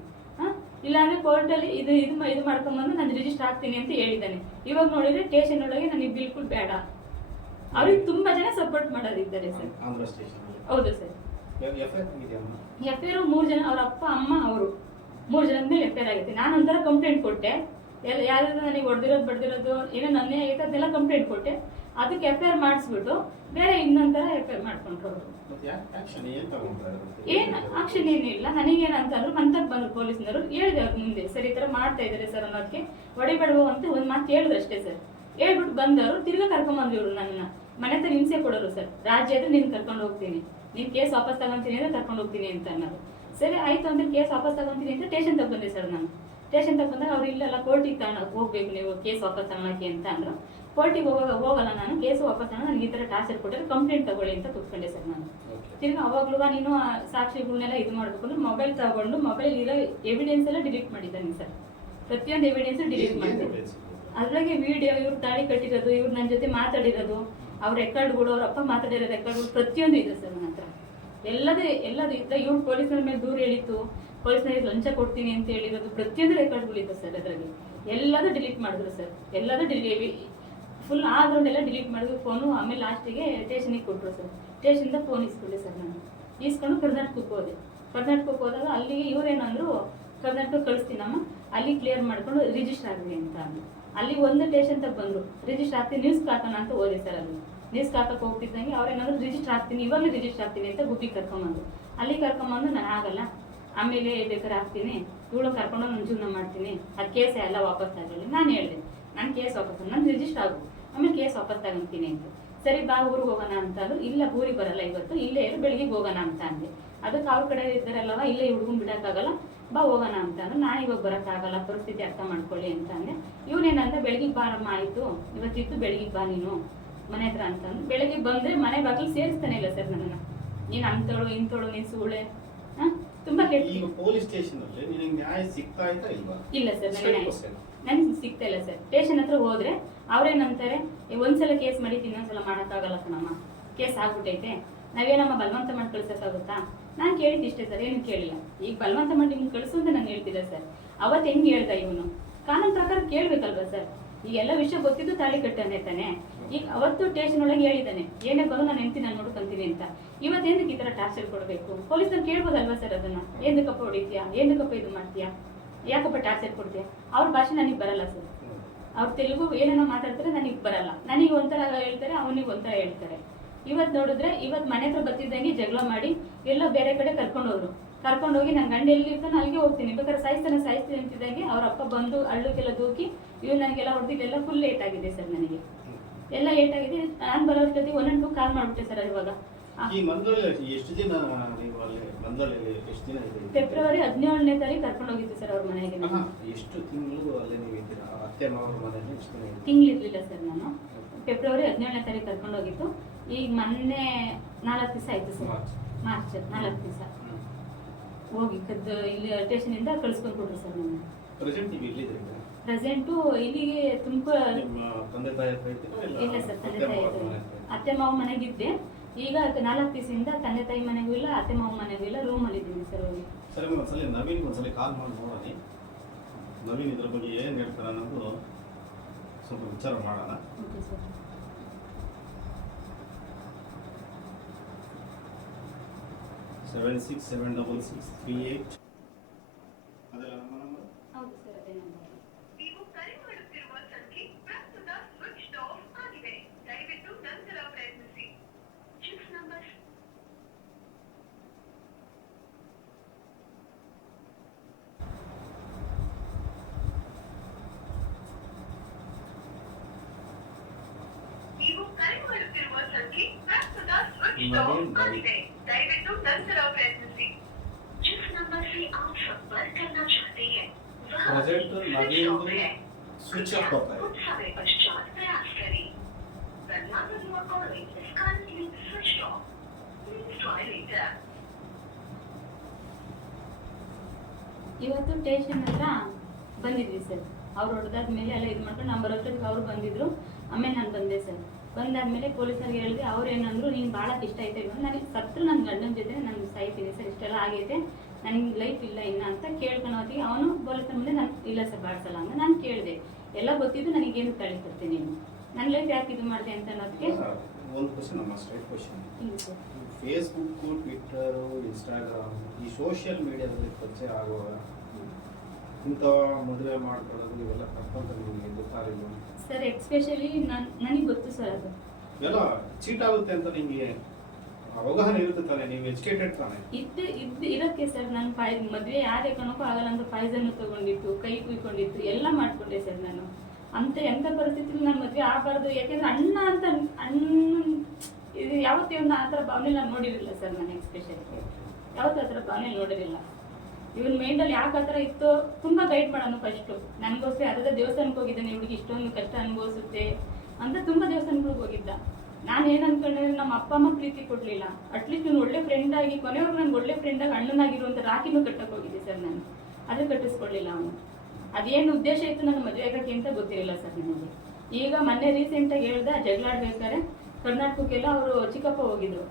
ಇಲ್ಲಾಂದ್ರೆ ಕೋರ್ಟಲ್ಲಿ ಇದು ಮಾಡ್ಕೊಂಡ್ಬಂದು ನಾನು ರಿಜಿಸ್ಟರ್ ಆಗ್ತೀನಿ ಅಂತ ಹೇಳಿದ್ದಾನೆ. ಇವಾಗ ನೋಡಿದ್ರೆ ಸ್ಟೇಷನ್ ಒಳಗೆ ನನಗೆ ಬಿಲ್ಕುಲ್ ಬೇಡ. ಅವ್ರಿಗೆ ತುಂಬಾ ಜನ ಸಪೋರ್ಟ್ ಮಾಡೋರಿದ್ದಾರೆ ಸರ್. ಆಂಧ್ರ ಸ್ಟೇಷನ್ ಹೌದು ಸರ್. ಎಫ್ಐಆರ್ 3 ಜನ, ಅವ್ರ ಅಪ್ಪ ಅಮ್ಮ ಅವರು 3 ಜನದ ಮೇಲೆ ಎಫ್ಐಆರ್ ಆಗಿದೆ. ನಾನು ಒಂಥರ ಕಂಪ್ಲೇಂಟ್ ಕೊಟ್ಟೆ, ಯಾವ್ದಾದ್ರು ನನಗೆ ಹೊಡೆದಿರೋದು ಬಡ್ದಿರೋದು ಏನೋ ನನ್ನೇ ಆಗೈತೆ ಅದನ್ನೆಲ್ಲ ಕಂಪ್ಲೇಂಟ್ ಕೊಟ್ಟೆ. ಅದಕ್ಕೆ ಎಫ್ಐಆರ್ ಮಾಡಿಸ್ಬಿಟ್ಟು ಬೇರೆ ಇನ್ನೊಂಥರ ಎಫ್ಐಆರ್ ಮಾಡ್ಕೊಂಡ್ರು ಅವರು. ಏನ್ ಆಕ್ಷನ್ ಏನಿಲ್ಲ. ನನಗೇನಂತಂದ್ರು ಮಂತಕ್ ಬಂದ್ರು ಪೊಲೀಸ್ನವರು. ಹೇಳಿದೆ ಅವ್ರ ಮುಂದೆ, ಸರ್ ಈ ತರ ಮಾಡ್ತಾ ಇದಾರೆ ಸರ್ ಅನ್ನೋದಕ್ಕೆ ಹೊಡಿಬೇಡವು ಅಂತ ಒಂದ್ ಮಾತು ಹೇಳಿದ್ರು ಅಷ್ಟೇ ಸರ್. ಹೇಳ್ಬಿಟ್ಟು ಬಂದವರು ತಿರ್ಗಾ ಕರ್ಕೊಂಡ್ಬಂದ್ರು ಇವ್ರು ನನ್ನ ಮನೆ ಹತ್ರ ಹಿಂಸೆ ಕೊಡೋರು ಸರ್. ರಾಜ್ಯ ಆದ್ರೆ ನೀನ್ ಕರ್ಕೊಂಡು ಹೋಗ್ತೀನಿ, ನೀನ್ ಕೇಸ್ ವಾಪಸ್ ತಗೊಂತೀನಿ ಅಂದ್ರೆ ಕರ್ಕೊಂಡು ಹೋಗ್ತೀನಿ ಅಂತ ಅನ್ನೋದು. ಸರಿ ಆಯ್ತು ಅಂತ ಕೇಸ್ ವಾಪಸ್ ತಗೊಂತೀನಿ ಅಂತ ಸ್ಟೇಷನ್ ತಗೊಂಡೆ ಸರ್. ನಾನು ಸ್ಟೇಷನ್ ಬಂದಾಗ ಅವ್ರು ಇಲ್ಲೆಲ್ಲ ಕೋರ್ಟಿಗೆ ತಗೊಂಡು ಹೋಗ್ಬೇಕು ನೀವು ಕೇಸ್ ವಾಪಸ್ ತಗೊಳಕ್ಕೆ ಅಂತ ಅಂದ್ರು. ಕೋರ್ಟಿಗೆ ಹೋಗಲ್ಲ ನಾನು, ಕೇಸ್ ವಾಪಸ್ ತಗೊಂಡು ನನಗೆ ಈ ತರ ಟಾರ್ಚರ್ ಕೊಟ್ಟರೆ ಕಂಪ್ಲೇಂಟ್ ತಗೊಳ್ಳಿ ಅಂತ ಕೂತ್ಕೊಂಡೆ ಸರ್ ನಾನು. ತಿರ್ಗಿ ಅವಾಗ್ಲೂ ನೀನು ಸಾಕ್ಷಿಗಳನ್ನೆಲ್ಲ ಇದು ಮಾಡ್ಬೇಕು ಅಂದ್ರೆ ಮೊಬೈಲ್ ತಗೊಂಡು ಮೊಬೈಲ್ ಇರೋ ಎವಿಡೆನ್ಸ್ ಎಲ್ಲ ಡಿಲೀಟ್ ಮಾಡಿದ್ದಾನೆ ಸರ್. ಪ್ರತಿಯೊಂದು ಎವಿಡೆನ್ಸ್ ಡಿಲೀಟ್ ಮಾಡಿದ್ದೆ. ಅದ್ರಾಗೆ ವಿಡಿಯೋ ಇವ್ರು ತಾಳಿ ಕಟ್ಟಿರೋದು, ಇವ್ರು ನನ್ನ ಜೊತೆ ಮಾತಾಡಿರೋದು, ಅವ್ರ ರೆಕಾರ್ಡ್ಗಳು, ಅವ್ರ ಅಪ್ಪ ಮಾತಾಡಿರೋ ರೆಕಾರ್ಡ್ಗಳು ಪ್ರತಿಯೊಂದು ಇದೆ ಸರ್ ನನ್ನ ಹತ್ರ. ಎಲ್ಲದೂ ಇದ್ದ. ಇವ್ರು ಪೊಲೀಸ್ನ ಮೇಲೆ ದೂರ ಹೇಳಿತ್ತು, ಪೊಲೀಸ್ನವ್ರಿಗೆ ಲಂಚ ಕೊಡ್ತೀನಿ ಅಂತ ಹೇಳಿರೋದು ಪ್ರತಿಯೊಂದು ರೆಕಾರ್ಡ್ಗಳಿದೆ ಸರ್. ಅದ್ರಲ್ಲಿ ಎಲ್ಲದೂ ಡಿಲೀಟ್ ಮಾಡಿದ್ರು ಸರ್. ಎಲ್ಲದೂ ಫುಲ್ ಆದ್ರನ್ನೆಲ್ಲ ಡಿಲೀಟ್ ಮಾಡಿದ್ರು ಫೋನು. ಆಮೇಲೆ ಲಾಸ್ಟಿಗೆ ಸ್ಟೇಷನಿಗೆ ಕೊಟ್ಟರು ಸರ್. ಸ್ಟೇಷನಿಂದ ಫೋನ್ ಇಸ್ಕೊಂಡೆ ಸರ್ ನಾನು. ಇಸ್ಕೊಂಡು ಕರ್ನಾಟಕಕ್ಕೆ ಹೋದೆ. ಕರ್ನಾಟಕಕ್ಕೆ ಹೋದಾಗ ಅಲ್ಲಿಗೆ ಇವ್ರೇನಂದ್ರು, ಕರ್ನಾಟಕಕ್ಕೆ ಕಳಿಸ್ತೀನಮ್ಮ, ಅಲ್ಲಿ ಕ್ಲಿಯರ್ ಮಾಡ್ಕೊಂಡು ರಿಜಿಸ್ಟರ್ ಆಗಲಿ ಅಂತ ಅಂದ್ರು. ಅಲ್ಲಿ ಒಂದು ಸ್ಟೇಷನ್ ತಗ ಬಂದ್ರು, ರಿಜಿಸ್ಟರ್ ಆಗ್ತೀನಿ ನ್ಯೂಸ್ ಹಾಕೋಣ ಅಂತ ಹೋದೆ ಸರ್. ಅಲ್ಲಿ ನ್ಯೂಸ್ ಹಾಕಕ್ಕೆ ಹೋಗ್ತಿದ್ದಂಗೆ ಅವ್ರೇನಾದ್ರು ರಿಜಿಸ್ಟರ್ ಆಗ್ತೀನಿ, ಇವಾಗಲೇ ರಿಜಿಸ್ಟರ್ ಆಗ್ತೀನಿ ಅಂತ ಗುಬ್ಬಿಗೆ ಕರ್ಕೊಂಬಂದು. ಅಲ್ಲಿ ಕರ್ಕೊಂಬಂದು ನಾನು ಆಗಲ್ಲ, ಆಮೇಲೆ ಬೇಕಾದ್ರೆ ಆಗ್ತೀನಿ, ಇವಳು ಕರ್ಕೊಂಡು ನಾನು ಜೀವನ ಮಾಡ್ತೀನಿ, ಅದು ಕೇಸೇ ಎಲ್ಲ ವಾಪಸ್ ತಗೊಳ್ಳಿ. ನಾನು ಹೇಳಿದೆ ನಾನು ಕೇಸ್ ವಾಪಸ್ ನಾನು ರಿಜಿಸ್ಟರ್ ಆಗು, ಆಮೇಲೆ ಕೇಸ್ ವಾಪಸ್ ತಗೊಂತೀನಿ ಅಂತ. ಸರಿ ಬಾ ಊರಿಗೆ ಹೋಗೋಣ ಅಂತ ಅಂದ್ರು. ಇಲ್ಲ ಊರಿಗೆ ಬರಲ್ಲ ಇವತ್ತು, ಇಲ್ಲೇ ಬೆಳಿಗ್ಗೆ ಹೋಗೋಣ ಅಂತ ಅಂದೆ. ಅದಕ್ಕೆ ಅವ್ರ ಕಡೆ ಇದ್ದಾರಲ್ಲವ, ಇಲ್ಲೇ ಹುಡುಗನ್ ಬಿಡಕ್ಕಾಗಲ್ಲ, ಬಾ ಹೋಗೋಣ ಅಂತ ಅಂದ್ರೆ ನಾನು ಇವಾಗ ಬರೋಕ್ಕಾಗಲ್ಲ, ಪರಿಸ್ಥಿತಿ ಅರ್ಥ ಮಾಡ್ಕೊಳ್ಳಿ ಅಂತ ಅಂದೆ. ಇವನೇನಂದ ಬೆಳಗ್ಗೆ ಬಾರಮ್ಮ, ಆಯ್ತು ಇವತ್ತಿತ್ತು ಬೆಳಗ್ಗೆ ಬಾ ನೀನು ಮನೆ ಹತ್ರ ಅಂತ ಅಂದು. ಬೆಳಗ್ಗೆ ಬಂದ್ರೆ ಮನೆ ಬಾಗಿಲು ಸೇರಿಸ್ತಾನೆ ಇಲ್ಲ ಸರ್ ನನ್ನ. ನೀನ್ ಅಂತೋಳು ಇಂತೋಳು, ನೀನ್ ಸೂಳೆ, ತುಂಬಾ ಕೆಟ್ಟ. ಪೊಲೀಸ್ ಸ್ಟೇಷನ್ ಅಲ್ಲಿ ನಿನಗೆ ನ್ಯಾಯ ಸಿಗ್ತಾ ಇತ್ತಾ ಇಲ್ವಾ? ಇಲ್ಲ ಸರ್, ನನ್ಗೆ ಸಿಗ್ತಾ ಇಲ್ಲ ಸರ್. ಸ್ಟೇಷನ್ ಹತ್ರ ಹೋದ್ರೆ ಅವ್ರೇನಂತಾರೆ, ಒಂದ್ಸಲ ಕೇಸ್ ಮಾಡಿದ್ದು ಇನ್ನೊಂದ್ಸಲ ಮಾಡಕ್ಕಾಗಲ್ಲ ಕಣಮ್ಮ, ಕೇಸ್ ಆಗ್ಬಿಟ್ಟೈತೆ, ನಾವೇನಮ್ಮ ಬಲವಂತ ಮಾಡಿ ಕಳ್ಸಕ್ಕಾಗುತ್ತಾ? ನಾನು ಕೇಳಿದ್ದು ಇಷ್ಟೇ ಸರ್, ಏನು ಕೇಳಿಲ್ಲ. ಈಗ ಬಲವಂತ ಮಾಡಿ ನಿಮ್ಗೆ ಕಳಿಸು ಅಂತ ನಾನು ಹೇಳ್ತಿದ್ದೆ ಸರ್. ಅವತ್ತು ಹೆಂಗೆ ಹೇಳ್ದ ಇವನು? ಕಾನೂನು ಪ್ರಕಾರ ಕೇಳ್ಬೇಕಲ್ವಾ ಸರ್? ಈಗೆಲ್ಲ ವಿಷಯ ಗೊತ್ತಿದ್ದು ತಾಳಿ ಕಟ್ಟನೆ ತಾನೆ. ಈಗ ಅವತ್ತು ಸ್ಟೇಷನ್ ಒಳಗೆ ಹೇಳಿದ್ದಾನೆ, ಏನೇ ಬರೋ ನಾನು ಹೆಂಡ್ತಿ ನಾನು ನೋಡ್ಕೊಂತೀನಿ ಅಂತ. ಇವತ್ತೇನಕ್ಕೆ ಈ ತರ ಟಾರ್ಚರ್ ಕೊಡಬೇಕು? ಪೊಲೀಸರು ಕೇಳ್ಬೋದಲ್ವಾ ಸರ್ ಅದನ್ನ? ಏನಕ್ಕಪ್ಪ ಹೊಡಿತೀಯಾ, ಏನಕ್ಕಪ್ಪ ಇದು ಮಾಡ್ತೀಯಾ, ಯಾಕಪ್ಪ ಟಾರ್ಚರ್ ಕೊಡ್ತೀಯಾ? ಅವ್ರ ಭಾಷೆ ನನಗೆ ಬರಲ್ಲ ಸರ್. ಅವ್ರ ತೆಲುಗು ಏನೇನೋ ಮಾತಾಡ್ತಾರೆ, ನನಗೆ ಬರಲ್ಲ. ನನಗೆ ಒಂಥರ ಹೇಳ್ತಾರೆ, ಅವನಿಗೆ ಒಂಥರ ಹೇಳ್ತಾರೆ. ಇವತ್ತು ನೋಡಿದ್ರೆ ಇವತ್ತು ಮನೆ ಹತ್ರ ಬರ್ತಿದ್ದಂಗೆ ಜಗಳ ಮಾಡಿ ಎಲ್ಲ ಬೇರೆ ಕಡೆ ಕರ್ಕೊಂಡೋಗಿ ನನ್ನ ಗಂಡ ಎಲ್ಲಿ ಇರ್ತಾನೆ ಅಲ್ಲಿಗೆ ಹೋಗ್ತೀನಿ, ಬೇಕಾದ್ರೆ ಸಾಯಿಸ್ತೀನಿ ಅಂತಿದ್ದಂಗೆ ಅವ್ರ ಅಪ್ಪ ಬಂದು ಹಳ್ಳಕ್ಕೆಲ್ಲ ದೂಕಿ ಇವ್ರು ನನಗೆಲ್ಲ ಹೊಡೆದಿದ್ದೆಲ್ಲ ಫುಲ್ ಲೇಟ್ ಆಗಿದೆ ಸರ್. ನನಗೆ ಎಲ್ಲ ಲೇಟ್ ಆಗಿದೆ. ನಾನು ಬರೋಷ್ಟೊತ್ತಿಗೆ 1 and 2 ಕಾಲ್ ಮಾಡ್ಬಿಟ್ಟೆ ಸರ್. ಇವಾಗ ಫೆಬ್ರವರಿ 17ನೇ ತಾರೀಕು ಕರ್ಕೊಂಡು ಹೋಗಿತ್ತು ಸರ್ ಅವ್ರ ಮನೆಗೆ. ತಿಂಗಳಿರ್ಲಿಲ್ಲ ಸರ್ ನಾನು. ಫೆಬ್ರವರಿ 17ನೇ ತಾರೀಕು ಕರ್ಕೊಂಡು ಹೋಗಿತ್ತು. ಈಗ ಮೊನ್ನೆ 4 ದಿವಸ ಆಯ್ತು ಸರ್. ಮಾರ್ಚ್ 4 ದಿವಸ ಹೋಗಿ ಇಲ್ಲಿ ಸ್ಟೇಷನ್ ಇಂದ ಕಳ್ಸ್ಕೊಂಡ್ ಕೊಟ್ರು ಸರ್. ನನ್ನ ಪ್ರೆಸೆಂಟು ಇಲ್ಲಿಗೆ ತುಮಕೂರು. ಇಲ್ಲ ಸರ್, ತಂದೆ ತಾಯಿ ಅತ್ತೆ ಮಾವ ಮನೆಗಿದ್ದೆ. ಈಗ 4 ದಿವಸದಿಂದ ತಂದೆ ತಾಯಿ ಮನೆಗೂ ಇಲ್ಲ, ಅತ್ತೆ ಮಾವ ಮನೆಗೂ ಇಲ್ಲ, ರೂಮ್ ಅಲ್ಲಿ ಇದ್ದೀನಿ ಸರ್. ಹೋಗಿ ಸರಿ, ಒಂದ್ಸಲ ನವೀನ್ ಕಾಲ್ ಮಾಡಿ ನೋಡೋಣ. ನವೀನ್ ಇದ್ರ ಬಗ್ಗೆ ಏನ್ ಹೇಳ್ತಾರ ಅನ್ನೋದು ಸ್ವಲ್ಪ ವಿಚಾರ ಮಾಡೋಣ. Okay sir. Seven 766 ಅದೆಲ್ಲ ನಮ್ಮ ನಂಬರ್. ಹೌದು ಸರ್, ಅದೇ ನಂಬರ್. ನೀವು ಕರೆ ಮಾಡುತ್ತಿರುವ ಸಂಖ್ಯೆ ಪ್ರಸ್ತುತ ಸ್ವಿಚ್ ಆಫ್ ಆಗಿದೆ. ದಯವಿಟ್ಟು ನಂತರ ಪ್ರಯತ್ನಿಸಿ. ಚಿಕ್ಸ್ ನಂಬರ್ ನೀವು ಕರೆ ಮಾಡುತ್ತಿರುವ ಸಂಖ್ಯೆ ಪ್ರಸ್ತುತ ಸ್ವಿಚ್ ಆಫ್ ಆಗಿದೆ. दयविಟ್ಟು ನಂತರ ಪ್ರಯತ್ನಿಸಿ. जिस नंबर से आप संपर्क करना चाहते हैं वह स्विच ऑफ होता है। कुछ समय पश्चात प्रयास करें. The number you are calling is currently switched off. Please try later. ಇವತ್ತು ಸ್ಟೇಷನ್ ಹತ್ರ ಬಂದಿದ್ವಿ ಸರ್. ಅವ್ರು ಹೊಡೆದಾದ್ಮೇಲೆ ಎಲ್ಲ ಇದು ಮಾಡ್ಕೊಂಡು ನಾನು ಬರೋಷ್ಟೊತ್ತಿಗೆ ಅವ್ರು ಬಂದಿದ್ರು. ಆಮೇಲೆ ನಾನು ಬಂದೆ ಸರ್. ಬಂದಾದ್ಮೇಲೆ ಪೊಲೀಸರಿಗೆ ಹೇಳಿದೆ. ಅವ್ರು ಏನಂದ್ರು, ನೀನು ಭಾಳ ಇಷ್ಟ ಐತೆ, ನನಗೆ ಸತ್ತು ನನ್ನ ಗಂಡನ ಜೊತೆ ನಾನು ಸಾಯ್ತೀನಿ ಸರ್, ಇಷ್ಟೆಲ್ಲ ಆಗೈತೆ, ನನಗೆ ಲೈಫ್ ಇಲ್ಲ ಇನ್ನ ಅಂತ ಕೇಳ್ಕೊಂಡು ಹೊತ್ತಿಗೆ ಅವನು ಪೊಲೀಸರ ಮುಂದೆ ನಾನು ಇಲ್ಲ ಸರ್ ಬಾಡ್ಸಲ್ಲ ಅಂತ ನಾನು ಕೇಳಿದೆ. ಎಲ್ಲ ಗೊತ್ತಿದ್ದು ನನಗೇನು ಕಳಿಸುತ್ತೆ ನೀನು ನನ್ನ ಲೈಫ್ ಯಾಕೆ ಇದು ಮಾಡಿದೆ ಅಂತ ಅನ್ನೋದಕ್ಕೆ ಒಂದು ಕ್ವಶನ್, ನಮ್ಮ ಸ್ಟ್ರೈಟ್ ಕ್ವಶನ್. ಇಲ್ಲ ಸರ್. ಫೇಸ್ಬುಕ್ಕು, ಟ್ವಿಟ್ಟರು, ಇನ್ಸ್ಟಾಗ್ರಾಮ್ ಈ ಸೋಷಿಯಲ್ ಮೀಡಿಯಾದಲ್ಲಿ ಪರಿಚಯ ಆಗುವಾಗ ಇಂಥ ಮದುವೆ ಮಾಡ್ಕೊಳ್ಳೋದು ಇವೆಲ್ಲ ತಪ್ಪಂತ ನಿಮಗೆ ಗೊತ್ತಾಗಲಿಲ್ಲ ಸರ್? ಎಕ್ಸ್ಪೆಷಲಿ ನನಗೆ ಗೊತ್ತು ಸರ್ ಅದು ಎಲ್ಲ ಚೀಟ್ ಆಗುತ್ತೆ ಅಂತ ನಿಮಗೆ ಅವಗಾಹನೆ ಇರುತ್ತೆ ತಾನೆ, ನೀವು ಎಜುಕೇಟೆಡ್ ತಾನೆ. ಇರಕ್ಕೆ ಸರ್ ನಾನು ಮದುವೆ ಯಾರೇ ಕಣಕ್ಕೂ ಆಗಲ್ಲ ಅಂತ ಪಾಯ್ಸನ್ ತಗೊಂಡಿತ್ತು, ಕೈ ಕುಯ್ಕೊಂಡಿತ್ತು, ಎಲ್ಲ ಮಾಡ್ಕೊಂಡೆ ಸರ್ ನಾನು. ಅಂತ ಎಂಥ ಪರಿಸ್ಥಿತಿ ನನ್ನ ಮದುವೆ ಆಗಬಾರ್ದು, ಯಾಕೆಂದ್ರೆ ಅಣ್ಣ ಅಂತ ಇದು ಯಾವತ್ತೇ ಒಂದು ಆ ಥರ ಭಾವನೆ ನಾನು ನೋಡಿರಲಿಲ್ಲ ಸರ್. ನಾನು ಎಕ್ಸ್ಪೆಷಲಿ ಯಾವತ್ತೂ ಆ ಥರ ಭಾವನೆ ನೋಡಿರಲಿಲ್ಲ. ಇವನ್ ಮೈಂಡಲ್ಲಿ ಯಾಕೆ ಆ ಥರ ಇತ್ತು ತುಂಬ ಗೈಡ್ ಮಾಡೋಣ ಫಸ್ಟು. ನನಗೋಸ್ಕರ ಯಾವುದಾದ್ರೂ ದೇವಸ್ಥಾನಕ್ಕೆ ಹೋಗಿದ್ದಾನೆ, ಇವಳಿಗೆ ಇಷ್ಟೊಂದು ಕಷ್ಟ ಅನುಭವಿಸುತ್ತೆ ಅಂತ ತುಂಬ ದೇವಸ್ಥಾನಗಳಿಗೆ ಹೋಗಿದ್ದ. ನಾನು ಏನು ಅನ್ಕೊಂಡ್ರೆ ನಮ್ಮ ಅಪ್ಪ ಅಮ್ಮ ಪ್ರೀತಿ ಕೊಡಲಿಲ್ಲ, ಅಟ್ಲೀಸ್ಟ್ ನಾನು ಒಳ್ಳೆ ಫ್ರೆಂಡ್ ಆಗಿ ಕೊನೆಯವ್ರಿಗೆ ನನಗೆ ಒಳ್ಳೆ ಫ್ರೆಂಡಾಗಿ ಅಣ್ಣನಾಗಿರುವಂಥ ರಾಖಿನೂ ಕಟ್ಟಕ್ಕೆ ಹೋಗಿದ್ದೆ ಸರ್ ನಾನು. ಅದು ಕಟ್ಟಿಸ್ಕೊಳ್ಳಿಲ್ಲ ಅವನು. ಅದೇನು ಉದ್ದೇಶ ಇತ್ತು ನನ್ನ ಮದುವೆ ಆಗೋಕ್ಕೆ ಅಂತ ಗೊತ್ತಿರಲಿಲ್ಲ ಸರ್ ನನಗೆ. ಈಗ ಮೊನ್ನೆ ರೀಸೆಂಟಾಗಿ ಹೇಳ್ದೆ, ಜಗಳಾಡ್ಬೇಕಾದ್ರೆ ಕರ್ನಾಟಕಕ್ಕೆಲ್ಲ ಅವರು ಚಿಕ್ಕಪ್ಪ ಹೋಗಿದ್ರು.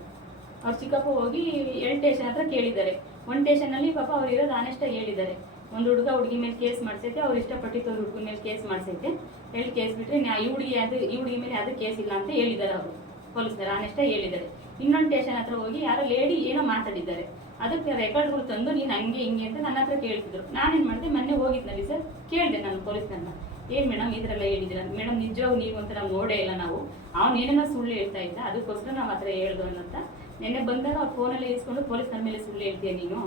ಅವ್ರು ಚಿಕ್ಕಪ್ಪ ಹೋಗಿ 2 ಸ್ಟೇಷನ್ ಹತ್ರ ಕೇಳಿದ್ದಾರೆ. 1 ಸ್ಟೇಷನಲ್ಲಿ ಪಾಪ ಅವ್ರು ಇರೋದು ಆನೆಸ್ಟಾಗಿ ಹೇಳಿದ್ದಾರೆ. ಒಂದು ಹುಡುಗಿ ಮೇಲೆ ಕೇಸ್ ಮಾಡಿಸೈತೆ, ಅವ್ರು ಇಷ್ಟಪಟ್ಟಿದ್ದು ಹುಡುಗನ ಮೇಲೆ ಕೇಸ್ ಮಾಡಿಸೈತೆ, ಹೇಳಿ ಕೇಸ್ ಬಿಟ್ಟರೆ ಈ ಹುಡುಗಿ ಮೇಲೆ ಯಾವುದೇ ಕೇಸ್ ಇಲ್ಲ ಅಂತ ಹೇಳಿದ್ದಾರೆ ಅವರು ಪೊಲೀಸರು, ಆನೆಸ್ಟಾಗಿ ಹೇಳಿದ್ದಾರೆ. ಇನ್ನೊಂದು ಸ್ಟೇಷನ್ ಹತ್ರ ಹೋಗಿ ಯಾರೋ ಲೇಡಿ ಏನೋ ಮಾತಾಡಿದ್ದಾರೆ, ಅದಕ್ಕೆ ರೆಕಾರ್ಡ್ಗಳು ತಂದು ನೀನು ಹಂಗೆ ಹಿಂಗೆ ಅಂತ ನನ್ನ ಹತ್ರ ಕೇಳ್ತಿದ್ರು. ನಾನೇನು ಮಾಡಿದೆ, ಮೊನ್ನೆ ಹೋಗಿದ್ನಲ್ಲಿ ಸರ್ ಕೇಳಿದೆ ನಾನು ಪೊಲೀಸ್ನನ್ನ, ಏನು ಮೇಡಮ್ ಈ ಥರ ಎಲ್ಲ ಹೇಳಿದ್ದೀರ ಮೇಡಮ್, ನಿಜವಾಗ ನೀವು ಅಂತ ನಾವು ನೋಡೇ ಇಲ್ಲ, ನಾವು ಅವ್ನು ಏನೇನೋ ಸುಳ್ಳು ಹೇಳ್ತಾ ಇದ್ದ, ಅದಕ್ಕೋಸ್ಕರ ನಾವು ಆ ಥರ ಹೇಳ್ದು ಅನ್ನೋಂತ. ನೆನ್ನೆ ಬಂದಾಗ ಅವ್ರು ಫೋನಲ್ಲಿ ಇಸ್ಕೊಂಡು ಪೊಲೀಸ್ ನನ್ನ ಮೇಲೆ ಸುಳ್ಳು ಹೇಳ್ತೀಯ ನೀನು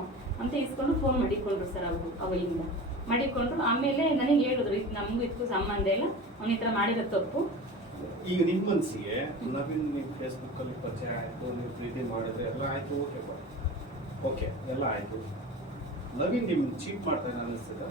ಅಂತ ಇಸ್ಕೊಂಡು ಫೋನ್ ಮಾಡಿಕೊಂಡ್ರು ಸರ್ ಅವರು. ಅವಳಿಂದ ಮಾಡಿಕೊಂಡ್ರು. ಆಮೇಲೆ ನನಗೆ ಹೇಳಿದ್ರು, ಇದು ನಮಗೂ ಇದಕ್ಕೂ ಸಂಬಂಧ ಇಲ್ಲ, ಅವ್ನು ಈ ಥರ ಮಾಡಿರೋ ತಪ್ಪು. ಈಗ ನಿಮ್ಮ ಮನಸ್ಸಿಗೆ ನವೀನ್ ನೀವು ಫೇಸ್ಬುಕ್ಕಲ್ಲಿ ಪರಿಚಯ ಆಯಿತು, ನೀವು ಪ್ರೀತಿ ಮಾಡಿದ್ರೆ ಎಲ್ಲ ಆಯಿತು, ಓಕೆ ಎಲ್ಲ ಆಯಿತು. ನವೀನ್ ನಿಮ್ಗೆ ಚೀಟ್ ಮಾಡ್ತಾ ಇದ್ದಾರೆ ಅನ್ನಿಸ್ತದ,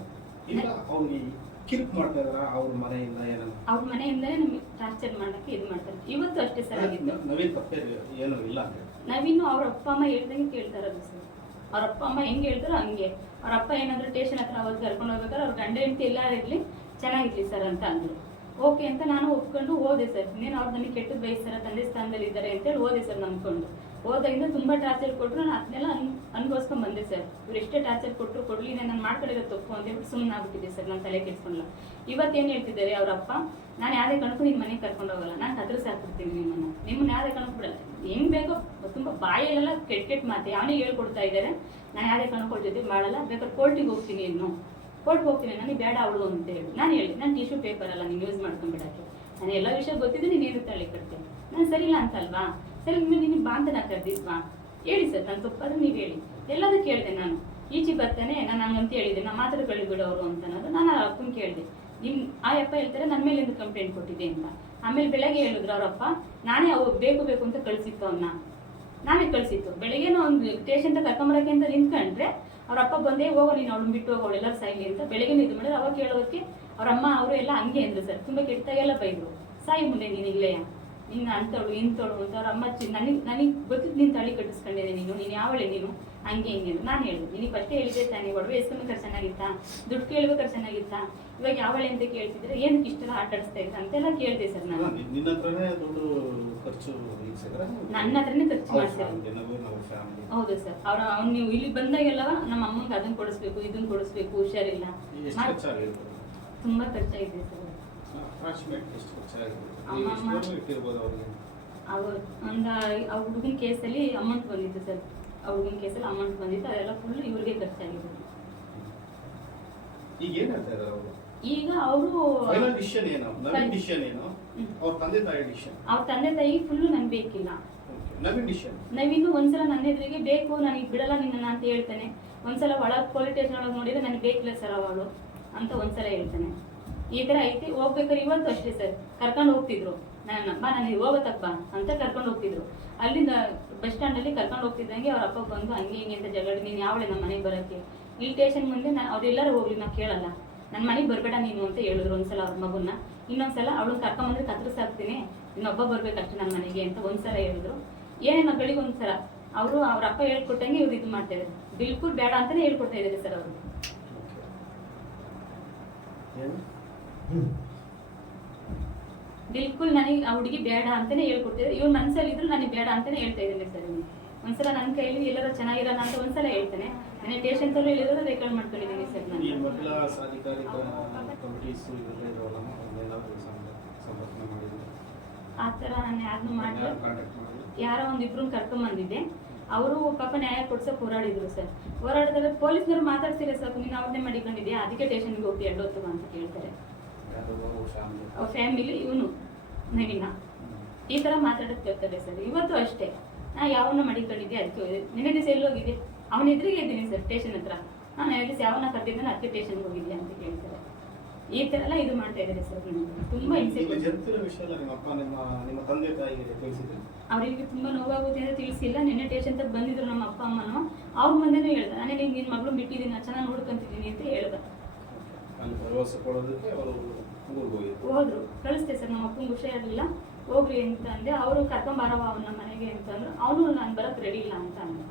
ಇಲ್ಲ ಅವ್ನಿಗೆ ಕಿರಿಕ್ ಮಾಡ್ತಾ ಇದಾರ ಅವ್ರ ಮನೆಯಿಂದ ಏನನ್ನ? ಅವ್ರ ಮನೆಯಿಂದಲೇ ನಮಗೆ ಟಾರ್ಚರ್ ಮಾಡಕ್ಕೆ ಇದು ಮಾಡ್ತಾರೆ. ಇವತ್ತು ಅಷ್ಟೇ ಸರ್ ಆಗಿದ್ದು. ನವೀನ್ ತಪ್ಪೇ ಏನೂ ಇಲ್ಲ ಅಂತ ನವೀನು ಅವ್ರ ಅಪ್ಪ ಅಮ್ಮ ಹೇಳ್ದಂಗೆ ಕೇಳ್ತಾ ಇರೋದು ಸರ್. ಅವ್ರ ಅಪ್ಪ ಅಮ್ಮ ಹೆಂಗೆ ಹೇಳ್ತಾರೋ ಹಂಗೆ. ಅವ್ರ ಅಪ್ಪ ಏನಾದರೂ ಸ್ಟೇಷನ್ ಹತ್ರ ಅವತ್ತು ಕರ್ಕೊಂಡು ಹೋಗ್ಬೇಕಾದ್ರೆ ಅವ್ರ ಗಂಡ ಹೆಂಡತಿ ಎಲ್ಲ ಇರಲಿ ಚೆನ್ನಾಗಿರ್ಲಿ ಸರ್ ಅಂತ ಅಂದರು. ಓಕೆ ಅಂತ ನಾನು ಒಪ್ಕೊಂಡು ಹೋದೆ ಸರ್. ಇನ್ನೇನು ಅವ್ರು ನನಗೆ ಕೆಟ್ಟದ್ದು ಬಯಸ್ತಾರ, ತಂದೆ ಸ್ಥಾನದಲ್ಲಿ ಇದ್ದಾರೆ ಅಂತೇಳಿ ಹೋದೆ ಸರ್ ನಂಬ್ಕೊಂಡು. ಹೋದಾಗಿಂದ ತುಂಬ ಟಾರ್ಚರ್ ಕೊಟ್ಟರು, ನಾನು ಅದನ್ನೆಲ್ಲ ಅನ್ಭವಿಸ್ಕೊಂಡು ಬಂದೆ ಸರ್. ಇವ್ರು ಎಷ್ಟೇ ಟಾರ್ಚರ್ ಕೊಟ್ಟರು ಕೊಡಲಿ, ನಾನು ಮಾಡ್ಕೊಂಡಿರೋ ತಪ್ಪು ಅಂತ ಹೇಳ್ಬಿಟ್ಟು ಸುಮ್ಮನೆ ಆಗ್ಬಿಟ್ಟಿದೆ ಸರ್. ನಾನು ತಲೆ ಕೆಡಿಸ್ಕೊಳ್ಳಲ್ಲ. ಇವತ್ತೇನು ಹೇಳ್ತಿದ್ದಾರೆ ಅವರಪ್ಪ, ನಾನು ಯಾವುದೇ ಕಣಕ್ಕೂ ನಿನ್ನ ಮನೆಗೆ ಕರ್ಕೊಂಡು ಹೋಗಲ್ಲ, ನಾನು ಕದ್ರಿಸಿ ಹಾಕ್ಬಿಡ್ತೀನಿ ನಿಮ್ಮನ್ನ ಯಾವುದೇ ಕಣಕ್ಕೂ ಬಿಡಲ್ಲ. ಹೆಂಗೆ ಬೇಕೋ ತುಂಬ ಬಾಯಲ್ಲೆಲ್ಲ ಕೆಟ್ಟ ಮಾತೆ ಅವನಿಗೆ ಹೇಳ್ಕೊಡ್ತಾ ಇದ್ದಾರೆ. ನಾನು ಯಾವುದೇ ಕಣಕ್ಕೂ ಜೊತೆ ಮಾಡಲ್ಲ, ಬೇಕಾದ್ರೆ ಕೋರ್ಟಿಗೆ ಹೋಗ್ತೀನಿ, ಇನ್ನು ಕೋರ್ಟ್ಗೆ ಹೋಗ್ತೀನಿ, ನನಗೆ ಬೇಡ ಅವಳು ಅಂತ ಹೇಳಿ ನಾನು ಹೇಳಿ, ನಾನು ಟಿಶ್ಯೂ ಪೇಪರ್ ಅಲ್ಲ ನೀನು ಯೂಸ್ ಮಾಡ್ಕೊಂಡ್ಬಿಡಕ್ಕೆ, ನಾನು ಎಲ್ಲ ವಿಷಯ ಗೊತ್ತಿದ್ದು ನೀನು ತಳ್ಳಿ ಕಟ್ತೇನೆ, ನಾನು ಸರಿ ಇಲ್ಲ ಅಂತಲ್ವಾ, ಸರಿ ನಿಮಗೆ ನಿನಗೆ ಬಾ ಅಂತ ನಾನು ಕರ್ದಿದ್ವಾ ಹೇಳಿ ಸರ್, ನಾನು ತಪ್ಪಾದ್ರೆ ನೀವು ಹೇಳಿ. ಎಲ್ಲದೂ ಕೇಳಿದೆ ನಾನು. ಈಚೆ ಬರ್ತಾನೆ ನಾನು ಹಂಗಂತ ಹೇಳಿದೆ, ನಾನು ಮಾತಾಡ್ಕೊಳ್ಳಿ ಬಿಡೋರು ಅಂತ ಅನ್ನೋದು ನಾನು ಆ ಅಪ್ಪನ ಕೇಳಿದೆ. ಆ ಅಪ್ಪ ಹೇಳ್ತಾರೆ ನನ್ನ ಮೇಲೆ ಎಂದು ಕಂಪ್ಲೇಂಟ್ ಕೊಟ್ಟಿದೆ ಅಂತ. ಆಮೇಲೆ ಬೆಳಗ್ಗೆ ಹೇಳಿದ್ರು ಅವರಪ್ಪ, ನಾನೇ ಅವು ಬೇಕು ಅಂತ ಕಳಿಸಿತ್ತು ಅವನ್ನ, ನಾವೇ ಕಳಿಸಿತ್ತು. ಬೆಳಗ್ಗೆನೂ ಒಂದು ಸ್ಟೇಷನ್ ಕರ್ಕೊಂಬರಕ್ಕೆ ಅಂತ ನಿಂತ್ಕೊಂಡ್ರೆ ಅವ್ರಪ್ಪ ಬಂದೇ ಹೋಗೋ ನೀನು ಅವಳು ಬಿಟ್ಟು ಹೋಗೋ ಅವಳೆಲ್ಲರೂ ಸಾಯಿಲಿ ಅಂತ ಬೆಳಗ್ಗೆ ಇದು ಮಾಡಿದ್ರೆ ಅವಾಗ ಹೇಳೋದಕ್ಕೆ ಅವ್ರಮ್ಮ ಅವರು ಎಲ್ಲ ಹಂಗೆ ಅಂದ್ರು ಸರ್. ತುಂಬ ಕೆಟ್ಟಾಗೆಲ್ಲ ಬೈದ್ರು, ಸಾಯಿ ಮುಂದೆ ನೀನು ಇಲ್ಲೆಯ ನಿನ್ನ ಅಂತವಳು ಇಂಥವಳು ಅಂತ. ಅವ್ರ ಅಮ್ಮ ನನಗೆ ಗೊತ್ತಿದ್ದು ನೀನು ತಳಿ ಕಟ್ಟಿಸ್ಕೊಂಡಿದೆ, ನೀನು ಯಾವಳೆ ನೀನು ಹಂಗೆ ಹಿಂಗೆ ಅಂತ ನಾನು ಹೇಳಿದೆ. ನಿನಗೆ ಫಸ್ಟೇ ಹೇಳಿದೆ ತಾನೇ, ಒಡವೆ ಎಸ್ಕೊಂಬೇಕಾದ್ರೆ ಚೆನ್ನಾಗಿತ್ತಾ, ದುಡ್ಡು ಕೇಳ್ಬೇಕಾದ್ರೆ ಚೆನ್ನಾಗಿತ್ತಾ, ಇವಾಗ ಯಾವಳೆ ಅಂತ ಕೇಳ್ತಿದ್ರೆ ಏನಕ್ಕೆ ಇಷ್ಟೆಲ್ಲ ಆಟ ಆಡಿಸ್ತಾ ಇತ್ತ ಅಂತೆಲ್ಲ ಕೇಳಿದೆ ಸರ್ ನಾನು. ನಿನ್ನ ಹತ್ರನೇ ದುಡ್ಡು ಖರ್ಚು ನನ್ನ ಹತ್ರನೇ ಖರ್ಚು ಮಾಡ್ತಾರೆ. ಹೌದು ಸರ್. ಅವ್ನು ನೀವು ಇಲ್ಲಿ ಬಂದಾಗೆಲ್ಲವ ನಮ್ಮ ಅಮ್ಮಂಗೆ ಅದನ್ನ ಕೊಡಿಸ್ಬೇಕು ಇದನ್ನ ಕೊಡಿಸ್ಬೇಕು, ಹುಷಾರಿಲ್ಲ, ತುಂಬಾ ಖರ್ಚಾಗಿದೆ ಸರ್. ಒಂದು ಆ ಹುಡುಗನ ಕೇಸಲ್ಲಿ ಅಮೌಂಟ್ ಬಂದಿತ್ತು ಸರ್. ಆ ಹುಡುಗನ ಕೇಸಲ್ಲಿ ಅಮೌಂಟ್ ಬಂದಿತ್ತು, ಅದೆಲ್ಲ ಫುಲ್ ಇವ್ರಿಗೆ ಖರ್ಚಾಗಿದೆ. ಈಗ ಅವರು ಅವ್ರ ತಂದೆ ತಾಯಿ ಫುಲ್ಲು ನನ್ಗೆ ಬೇಕಿಲ್ಲ. ನವೀನು ಒಂದ್ಸಲ ನನ್ನ ಎದುರಿಗೆ ಬೇಕು, ನನಗೆ ಬಿಡಲ್ಲ ನಿನ್ನ ಅಂತ ಹೇಳ್ತಾನೆ. ಒಂದ್ಸಲ ಒಳಗೆ ಪೊಲೀಸ್ ಸ್ಟೇಷನ್ ಒಳಗೆ ನೋಡಿದ್ರೆ ನನಗೆ ಬೇಕಿಲ್ಲ ಸರ್ ಅವಳು ಅಂತ ಒಂದ್ಸಲ ಹೇಳ್ತಾನೆ. ಈ ಥರ ಐತಿ. ಹೋಗ್ಬೇಕಾದ್ರೆ ಇವತ್ತು ಅಷ್ಟೇ ಸರ್, ಕರ್ಕೊಂಡು ಹೋಗ್ತಿದ್ರು ನನ್ನಪ್ಪ, ನನಗೆ ಹೋಗತ್ತಪ್ಪ ಅಂತ ಕರ್ಕೊಂಡು ಹೋಗ್ತಿದ್ರು. ಅಲ್ಲಿಂದ ಬಸ್ ಸ್ಟ್ಯಾಂಡಲ್ಲಿ ಕರ್ಕೊಂಡು ಹೋಗ್ತಿದ್ದಂಗೆ ಅವ್ರ ಅಪ್ಪ ಬಂದು ಹಂಗೆ ಹಿಂಗೆ ಅಂತ ಜಗಳ, ನೀನು ಯಾವಳೆ ನಮ್ಮ ಮನೆಗೆ ಬರೋಕ್ಕೆ, ಈ ಸ್ಟೇಷನ್ ಮುಂದೆ ಅವ್ರೆಲ್ಲರೂ ಹೋಗ್ಲಿ ನಾವು ಕೇಳಲ್ಲ, ನನ್ನ ಮನೆಗೆ ಬರಬೇಡ ನೀನು ಅಂತ ಹೇಳಿದ್ರು ಒಂದ್ಸಲ ಅವ್ರ ಮಗುನ. ಇನ್ನೊಂದ್ಸಲ ಅವಳನ್ನ ಕರ್ಕೊಂಬಂದ್ರೆ ಕತ್ರಿಸಾಕ್ತೀನಿ, ಇನ್ನೊಬ್ಬ ಬರ್ಬೇಕಷ್ಟೇ ನನ್ನ ಮನೆಗೆ ಅಂತ ಒಂದ್ಸಲ ಹೇಳಿದ್ರು. ಏನೇನು ಬೆಳಿಗ್ಗೆ ಒಂದ್ಸಲ ಅವರು ಅವ್ರ ಅಪ್ಪ ಹೇಳ್ಕೊಟ್ಟಂಗೆ ಇವ್ರು ಇದು ಮಾಡ್ತಾ ಇದ್ದಾರೆ. ಬಿಲ್ಕುಲ್ ಬೇಡ ಅಂತಾನೆ ಹೇಳ್ಕೊಡ್ತಾ ಇದ್ದಾರೆ ಸರ್ ಅವರು. ಬಿಲ್ಕುಲ್ ನನಗೆ ಆ ಹುಡುಗಿ ಬೇಡ ಅಂತಾನೆ ಹೇಳ್ಕೊಡ್ತಿದ್ದಾರೆ. ಇವ್ರ ಮನಸ್ಸಲ್ಲಿ ಇದ್ರು ನನಗೆ ಬೇಡ ಅಂತಾನೆ ಹೇಳ್ತಾ ಇದ್ದೀನಿ ಸರ್. ಒಂದ್ಸಲ ನನ್ನ ಕೈಲಿ ಎಲ್ಲರೂ ಚೆನ್ನಾಗಿರೋಣ ಅಂತ ಒಂದ್ಸಲ ಹೇಳ್ತಾನೆ. ನಾನು ಸ್ಟೇಷನ್ಸಲ್ಲೂ ಹೇಳಿರೋದು ರೆಕಾರ್ಡ್ ಮಾಡ್ಕೊಂಡಿದ್ದೀನಿ ಸರ್ ಈ ನಾನು. ಮಹಿಳಾ ಸಾಧಿಕಾರಿಕ ಕಮಿಟೀಸ್ ಇವೆಲ್ಲ ಇದಾವಲ್ಲ, ಏನಾದರೂ ಸಂಪರ್ಕ ಮಾಡಿದ್ರು? ಆ ಥರ ನಾನು ಯಾರನ್ನೂ ಮಾಡಿ ಕಾಂಟ್ಯಾಕ್ಟ್ ಮಾಡಿ ಯಾರೋ ಒಂದಿಬ್ರು ಕರ್ಕೊಂಬಂದಿದ್ದೆ. ಅವರು ಪಾಪ ನ್ಯಾಯ ಕೊಡ್ಸೋಕೆ ಹೋರಾಡಿದ್ರು ಸರ್. ಹೋರಾಡಿದಾಗ ಪೊಲೀಸ್ನವ್ರು ಮಾತಾಡ್ಸಿಲ್ಲ ಸರ್, ನೀನು ಅವ್ರನ್ನೇ ಮಾಡಿಕೊಂಡಿದ್ಯಾ, ಅದಕ್ಕೆ ಸ್ಟೇಷನ್ಗೆ ಹೋಗಿ 2 ಹೊತ್ತು ಅಂತ ಕೇಳ್ತಾರೆ. ಅವ್ರ ಫ್ಯಾಮಿಲಿ ಇವನು ನವೀನ ಈ ಥರ ಮಾತಾಡೋದು ಕೇಳ್ತಾರೆ ಸರ್. ಇವತ್ತು ಅಷ್ಟೇ, ನಾ ಯಾವನ್ನ ಮಾಡಿಕೊಂಡಿದ್ದೆ ಅದಕ್ಕೆ ನೆನೆ ದಿವಸ ಎಲ್ಲಿ ಹೋಗಿದ್ದೆ, ಅವನ ಎದುರಿಗೆ ಇದ್ದೀನಿ ಸರ್ ಸ್ಟೇಷನ್ ಹತ್ರ. ನಾನು ನೆನೆ ದಿವಸ ಯಾವನ್ನ ಕರೆದಿದ್ದಾನೆ ಅದಕ್ಕೆ ಸ್ಟೇಷನ್ಗೆ ಹೋಗಿದ್ದೆ ಅಂತ ಕೇಳ್ತಾರೆ. ಈ ಥರ ಎಲ್ಲ ಇದು ಮಾಡ್ತಾ ಇದ್ದಾರೆ ಸರ್. ನನಗೆ ತುಂಬ ಹಿಂಸೆ ಜಂತಿನ ವಿಷಯ ಎಲ್ಲ ನಿಮ್ಮ ಅಪ್ಪ ನಿಮ್ಮ ತಂದೆ ತಾಯಿಗೆ ತಿಳಿಸಿದ್ರು? ಅವರಿಗೆ ತುಂಬ ನೋವಾಗುತ್ತೆ ಅಂತ ತಿಳಿಸಿಲ್ಲ. ನಿನ್ನೆ ಸ್ಟೇಷನ್ ತಗ ಬಂದಿದ್ರು ನಮ್ಮ ಅಪ್ಪ ಅಮ್ಮನೂ. ಅವ್ರ ಮುಂದೆನೂ ಹೇಳ್ದೆ, ನಾನೇ ನಿನ್ನ ಮಗಳು ಬಿಟ್ಟಿದ್ದೀನಿ, ನಾನು ಚೆನ್ನಾಗಿ ನೋಡ್ಕೊಂತಿದ್ದೀನಿ ಅಂತ ಹೇಳ್ದೆ. ಅಲ್ಲಿ ಭರವಸೆ ಕೊಡೋದಕ್ಕೆ ಅವರು ಹೋದ್ರು, ಕಳಿಸ್ತೆ ಸರ್. ನಮ್ಮ ಅಪ್ಪಂಗೆ ಹುಷಾರಿರಲಿಲ್ಲ, ಹೋಗ್ರಿ ಅಂತ ಅಂದೆ. ಅವರು ಕರ್ಕೊಂಬರವ ಅವನ ಮನೆಗೆ ಅಂತಂದ್ರು. ಅವನು ನಾನು ಬರೋಕ್ಕೆ ರೆಡಿ ಇಲ್ಲ ಅಂತ ಅಂದ.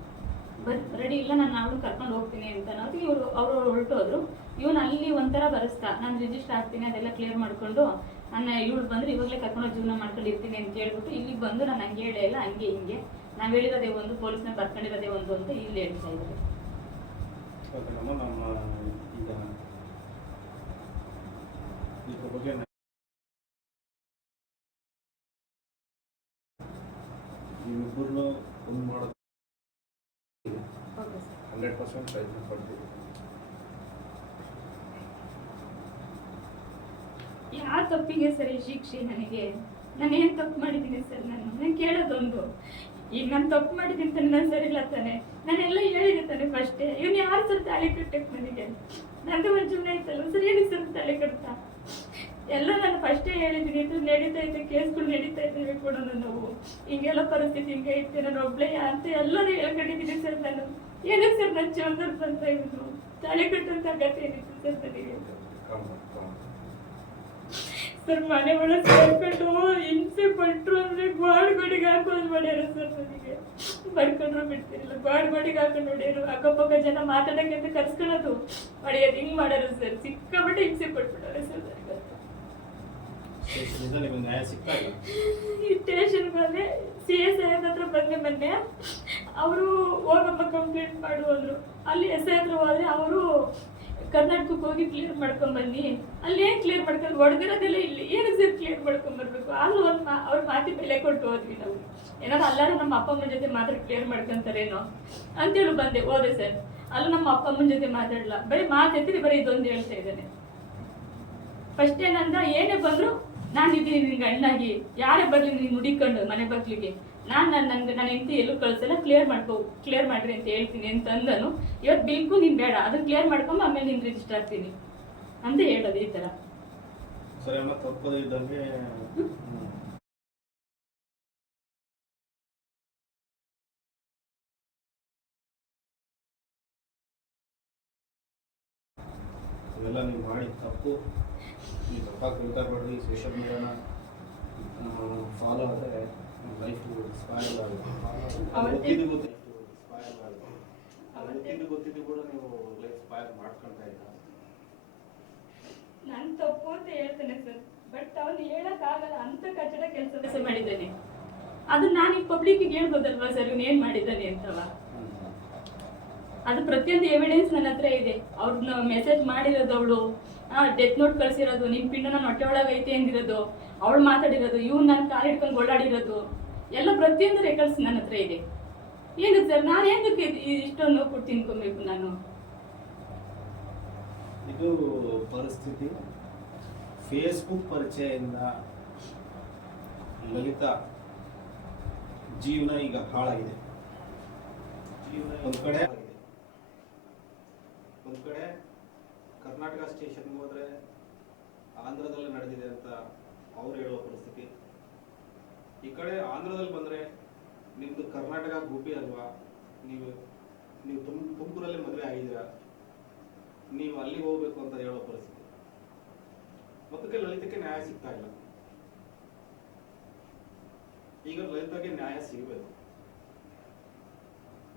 ರೆಡಿ ಇಲ್ಲ, ನಾನು ಅವಳು ಕರ್ಕೊಂಡು ಹೋಗ್ತೀನಿ ಅಂತ ಅನ್ನೋದು ಅವರು ಹೊರಟೋದ್ರು. ಇವನು ಅಲ್ಲಿ ಒಂಥರ ಬರೆಸ್ತಾ, ನಾನು ರಿಜಿಸ್ಟರ್ ಆಗ್ತೀನಿ ಅದೆಲ್ಲ ಕ್ಲಿಯರ್ ಮಾಡಿಕೊಂಡು ನನ್ನ ಇವಳು ಬಂದರೆ ಇವಾಗಲೇ ಕರ್ಕೊಂಡು ಜೀವನ ಮಾಡ್ಕೊಂಡಿರ್ತೀನಿ ಅಂತ ಹೇಳ್ಬಿಟ್ಟು ಇಲ್ಲಿಗೆ ಬಂದು ನಾನು ಹಂಗೆ ಹೇಳೇ ಇಲ್ಲ, ಹಂಗೆ ಹಿಂಗೆ ನಾವು ಹೇಳಿರೋದೇ ಒಂದು, ಪೊಲೀಸ್ನ ಬರ್ಕೊಂಡಿರೋದೇ ಒಂದು ಅಂತ ಇಲ್ಲಿ ಹೇಳ್ತಾ ಇದ್ದಾರೆ. ಇದ್ರ ಬಗ್ಗೆ ನಿಮ್ಮಿಬ್ಬರನ್ನು ಒಂದು ಮಾಡೋದು 100% ಪ್ರಯತ್ನ ಪಡ್ತೀವಿ. ಯಾವ ತಪ್ಪಿಗೆ ಸರ್ ಈ ಶಿಕ್ಷೆ ನನಗೆ? ನಾನು ಏನು ತಪ್ಪು ಮಾಡಿದ್ದೀನಿ ಸರ್? ನಾನು ಕೇಳೋದೊಂದು, ಈಗ ನಾನು ತಪ್ಪು ಮಾಡಿದ್ದೀನಿ ತಾನೆ, ನಾನು ಸರಿ ಇಲ್ಲ ತಾನೆ, ನಾನೆಲ್ಲ ಹೇಳಿದೆ ತಾನೆ ಫಸ್ಟೇ. ಇವನು ಯಾರು ಸರ್ ತಾಳಿ ಕಟ್ಟಕ್ಕೆ ನನಗೆ? ನಂದು ಒಂದು ಜೀವನ ಐತಲ್ಲ ಸರ್, ಏನಕ್ಕೆ ಸರ್ ತಾಳಿ ಕಟ್ತಾ? ಎಲ್ಲ ನಾನು ಫಸ್ಟೇ ಹೇಳಿದ್ದೀನಿ, ಇದು ನಡೀತಾ ಇದ್ದೆ, ಕೇಸ್ಗಳು ನಡೀತಾ ಇದ್ದೇವೆ ಕೂಡ ನಾವು, ಹಿಂಗೆಲ್ಲ ಪರಿಸ್ಥಿತಿ ಹಿಂಗೆ ಐತೆ, ನಾನು ಒಬ್ಳೆ ಅಂತ ಎಲ್ಲರೂ ಹೇಳ್ಕೊಂಡಿದ್ದೀನಿ ಸರ್. ನಾನು ಏನಕ್ಕೆ ಸರ್ ನನ್ನ ಜೀವನದಲ್ಲಿ ಬಂತ ಇವನು? ತಾಳಿ ಕಟ್ಟಂತ ಅಗತ್ಯ ಏನಿತ್ತು ಸರ್ ನನಗೆ? ಸರ್ ಮನೆ ಒಳಗೆ ಸೇರ್ಕೊಂಡು ಹಿಂಸೆ ಪಟ್ರು ಅಂದ್ರೆ ಗೋಡಿಗೆ ಹಾಕೊಂಡು ಮಾಡ್ಯಾರ ಸರ್. ನನಗೆ ಬಡ್ಕೊಂಡ್ರು ಬಿಡ್ತಿರಲಿಲ್ಲ, ಗೋಡಿಗೆ ಹಾಕೊಂಡು ಹೊಡ್ಯಾರು. ಅಕ್ಕಪಕ್ಕ ಜನ ಮಾತಾಡಕ್ಕೆ ಅಂತ ಕರ್ಸ್ಕೊಳ್ಳೋದು ಹೊಡೆಯೋದು ಹಿಂಗ್ ಮಾಡ್ಯಾರ ಸರ್. ಸಿಕ್ಕಾಬಿಟ್ಟು ಹಿಂಸೆ ಪಟ್ಬಿಟ್ಟಾರೆ ಸರ್ ನನಗೆ. ಈ ಸ್ಟೇಷನ್ ಬಂದೆ, CS ಸಾಹೇಬ್ ಹತ್ರ ಬಂದೆ ಮೊನ್ನೆ. ಅವರು ಹೋಗಮ್ಮ ಕಂಪ್ಲೇಂಟ್ ಮಾಡು ಅಂದ್ರು. ಅಲ್ಲಿ SI ಹತ್ರ ಹೋದ್ರೆ ಅವರು ಕರ್ನಾಟಕಕ್ಕೆ ಹೋಗಿ ಕ್ಲಿಯರ್ ಮಾಡ್ಕೊಂಡ್ ಬನ್ನಿ. ಅಲ್ಲಿ ಏನ್ ಕ್ಲಿಯರ್ ಮಾಡ್ಕೊಂಡು ಹೊಡೆದಿರೋದೆಲ್ಲ ಇಲ್ಲಿ ಏನಕ್ಕೆ ಸರ್ ಕ್ಲಿಯರ್ ಮಾಡ್ಕೊಂಡ್ ಬರ್ಬೇಕು? ಅಲ್ಲಿ ಅವ್ರ ಮಾತಿ ಬೆಲೆ ಕೊಟ್ಟು ಹೋದ್ವಿ ನಾವು. ಏನಾದ್ರು ಅಲ್ಲಾರು ನಮ್ಮ ಅಪ್ಪ ಅಮ್ಮನ ಜೊತೆ ಮಾತ್ರ ಕ್ಲಿಯರ್ ಮಾಡ್ಕೊಂತಾರೇನೋ ಅಂತೇಳಿ ಬಂದೆ, ಹೋದೆ ಸರ್. ಅಲ್ಲೂ ನಮ್ಮ ಅಪ್ಪ ಅಮ್ಮನ ಜೊತೆ ಮಾತಾಡಲ್ಲ, ಬರೀ ಮಾತೆತ್ತಿರಿ, ಬರೀ ಇದೊಂದು ಹೇಳ್ತಾ ಇದ್ದಾನೆ. ಫಸ್ಟ್ ಏನಂದ, ಏನೇ ಬಂದ್ರು ನಾನಿದ್ದೀನಿ ನಿನ್ಗೆ ಅಣ್ಣಾಗಿ, ಯಾರೇ ಬರ್ಲಿ ನೀನು ಹುಡಿಕೊಂಡು ಮನೆ ಬಗ್ಲಿಗೆ, ನನ್ನ ಹೆಂಡತಿ ಎಲ್ಲೂ ಕಳ್ಸಲ್ಲ, ಕ್ಲಿಯರ್ ಮಾಡ್ರಿ ಅಂತ ಹೇಳ್ತೀನಿ ಅಂತ ಅಂದನು. ಇವತ್ತು ಬಿಲ್ಕು ನೀನು ಬೇಡ, ಅದನ್ನ ಕ್ಲಿಯರ್ ಮಾಡ್ಕೊಂಬ, ಆಮೇಲೆ ನೀನು ರಿಜಿಸ್ಟರ್ ಆಗ್ತೀನಿ ಅಂತ ಹೇಳೋದು ಈ ಥರ. ಸರಿ ಅಮ್ಮ, ತಪ್ಪದೇ ಇದ್ದಂಗೆ ಇವೆಲ್ಲ ನೀವು ಮಾಡಿ ತಪ್ಪು. ಈ ತಪ್ಪಾಗ ತಿಳ್ಕೊಬೇಡ್ರಿ. ಸೋಷಿಯಲ್ ಮೀಡಿಯಾನ ಫಾಲೋ ಆದರೆ ಲೈಫ್ ಸ್ಪಾಯಲ್ ಆಗುತ್ತೆ. ಗೊತ್ತಿದ್ದು ಕೂಡ ನೀವು ಲೈಫ್ ಸ್ಪಾಯಲ್ ಮಾಡ್ಕೊಳ್ತಾ ಇದ್ದೀರಾ. ನಾನು ತಪ್ಪು ಅಂತ ಹೇಳ್ತೇನೆ ಸರ್, ಬಟ್ ಅವನು ಹೇಳಕ್ಕಾಗಲ್ಲ, ಅಂತ ಕಚ್ಚಡ ಕೆಲಸ ಮಾಡಿದ್ದಾನೆ. ಅದು ನಾನು ಈ ಪಬ್ಲಿಕ್ಕಿಗೆ ಹೇಳ್ಬೋದಲ್ವಾ ಸರ್ ಇವ್ನು ಏನ್ ಮಾಡಿದ್ದಾನೆ ಅಂತವ? ಅದು ಪ್ರತಿಯೊಂದು ಎವಿಡೆನ್ಸ್ ನನ್ನ ಹತ್ರ ಇದೆ. ಅವ್ರನ್ನ ಮೆಸೇಜ್ ಮಾಡಿರೋದು, ಅವಳು ಡೆತ್ ನೋಟ್ ಕಳ್ಸಿರೋದು, ನಿಮ್ ಪಿಂಡ ನನ್ನ ಹೊಟ್ಟೆ ಒಳಗೈತೆ ಅಂದಿರೋದು, ಅವಳು ಮಾತಾಡಿರೋದು, ಇವ್ನು ನನ್ನ ಕಾಲು ಹಿಡ್ಕೊಂಡು ಓಡಾಡಿರೋದು, ಎಲ್ಲ ಪ್ರತಿಯೊಂದು ರೆಕಾರ್ಡ್ಸ್ ನನ್ನ ಹತ್ರ ಇದೆ. ಏನಕ್ಕೆ ಸರ್ ನಾನು ಏನಕ್ಕೆ ಇಷ್ಟೊಂದು ಕೊಟ್ಟು ತಿನ್ಕೊಬೇಕು ನಾನು? ಇದು ಪರಿಸ್ಥಿತಿ. ಫೇಸ್ಬುಕ್ ಪರಿಚಯದಿಂದ ಲಲಿತಾ ಜೀವನ ಈಗ ಹಾಳಾಗಿದೆ. ಒಂದ್ ಕಡೆ ಕರ್ನಾಟಕ ಸ್ಟೇಷನ್ಗೆ ಹೋದ್ರೆ ಆಂಧ್ರದಲ್ಲಿ ನಡೆದಿದೆ ಅಂತ ಅವ್ರು ಹೇಳುವ ಪರಿಸ್ಥಿತಿ. ಈ ಕಡೆ ಆಂಧ್ರದಲ್ಲಿ ಬಂದ್ರೆ ನಿಮ್ದು ಕರ್ನಾಟಕ ಗುಬ್ಬಿ ಅಲ್ವಾ, ನೀವು ತುಮಕೂರಲ್ಲಿ ಮದುವೆ ಆಗಿದ್ದೀರಾ, ನೀವು ಅಲ್ಲಿಗೆ ಹೋಗ್ಬೇಕು ಅಂತ ಹೇಳೋ ಪರಿಸ್ಥಿತಿ. ಮೊದಲಿಗೆ ಲಲಿತಕ್ಕೆ ನ್ಯಾಯ ಸಿಗ್ತಾ ಇಲ್ಲ. ಈಗ ಲಲಿತಾಗೆ ನ್ಯಾಯ ಸಿಗಬೇಕು.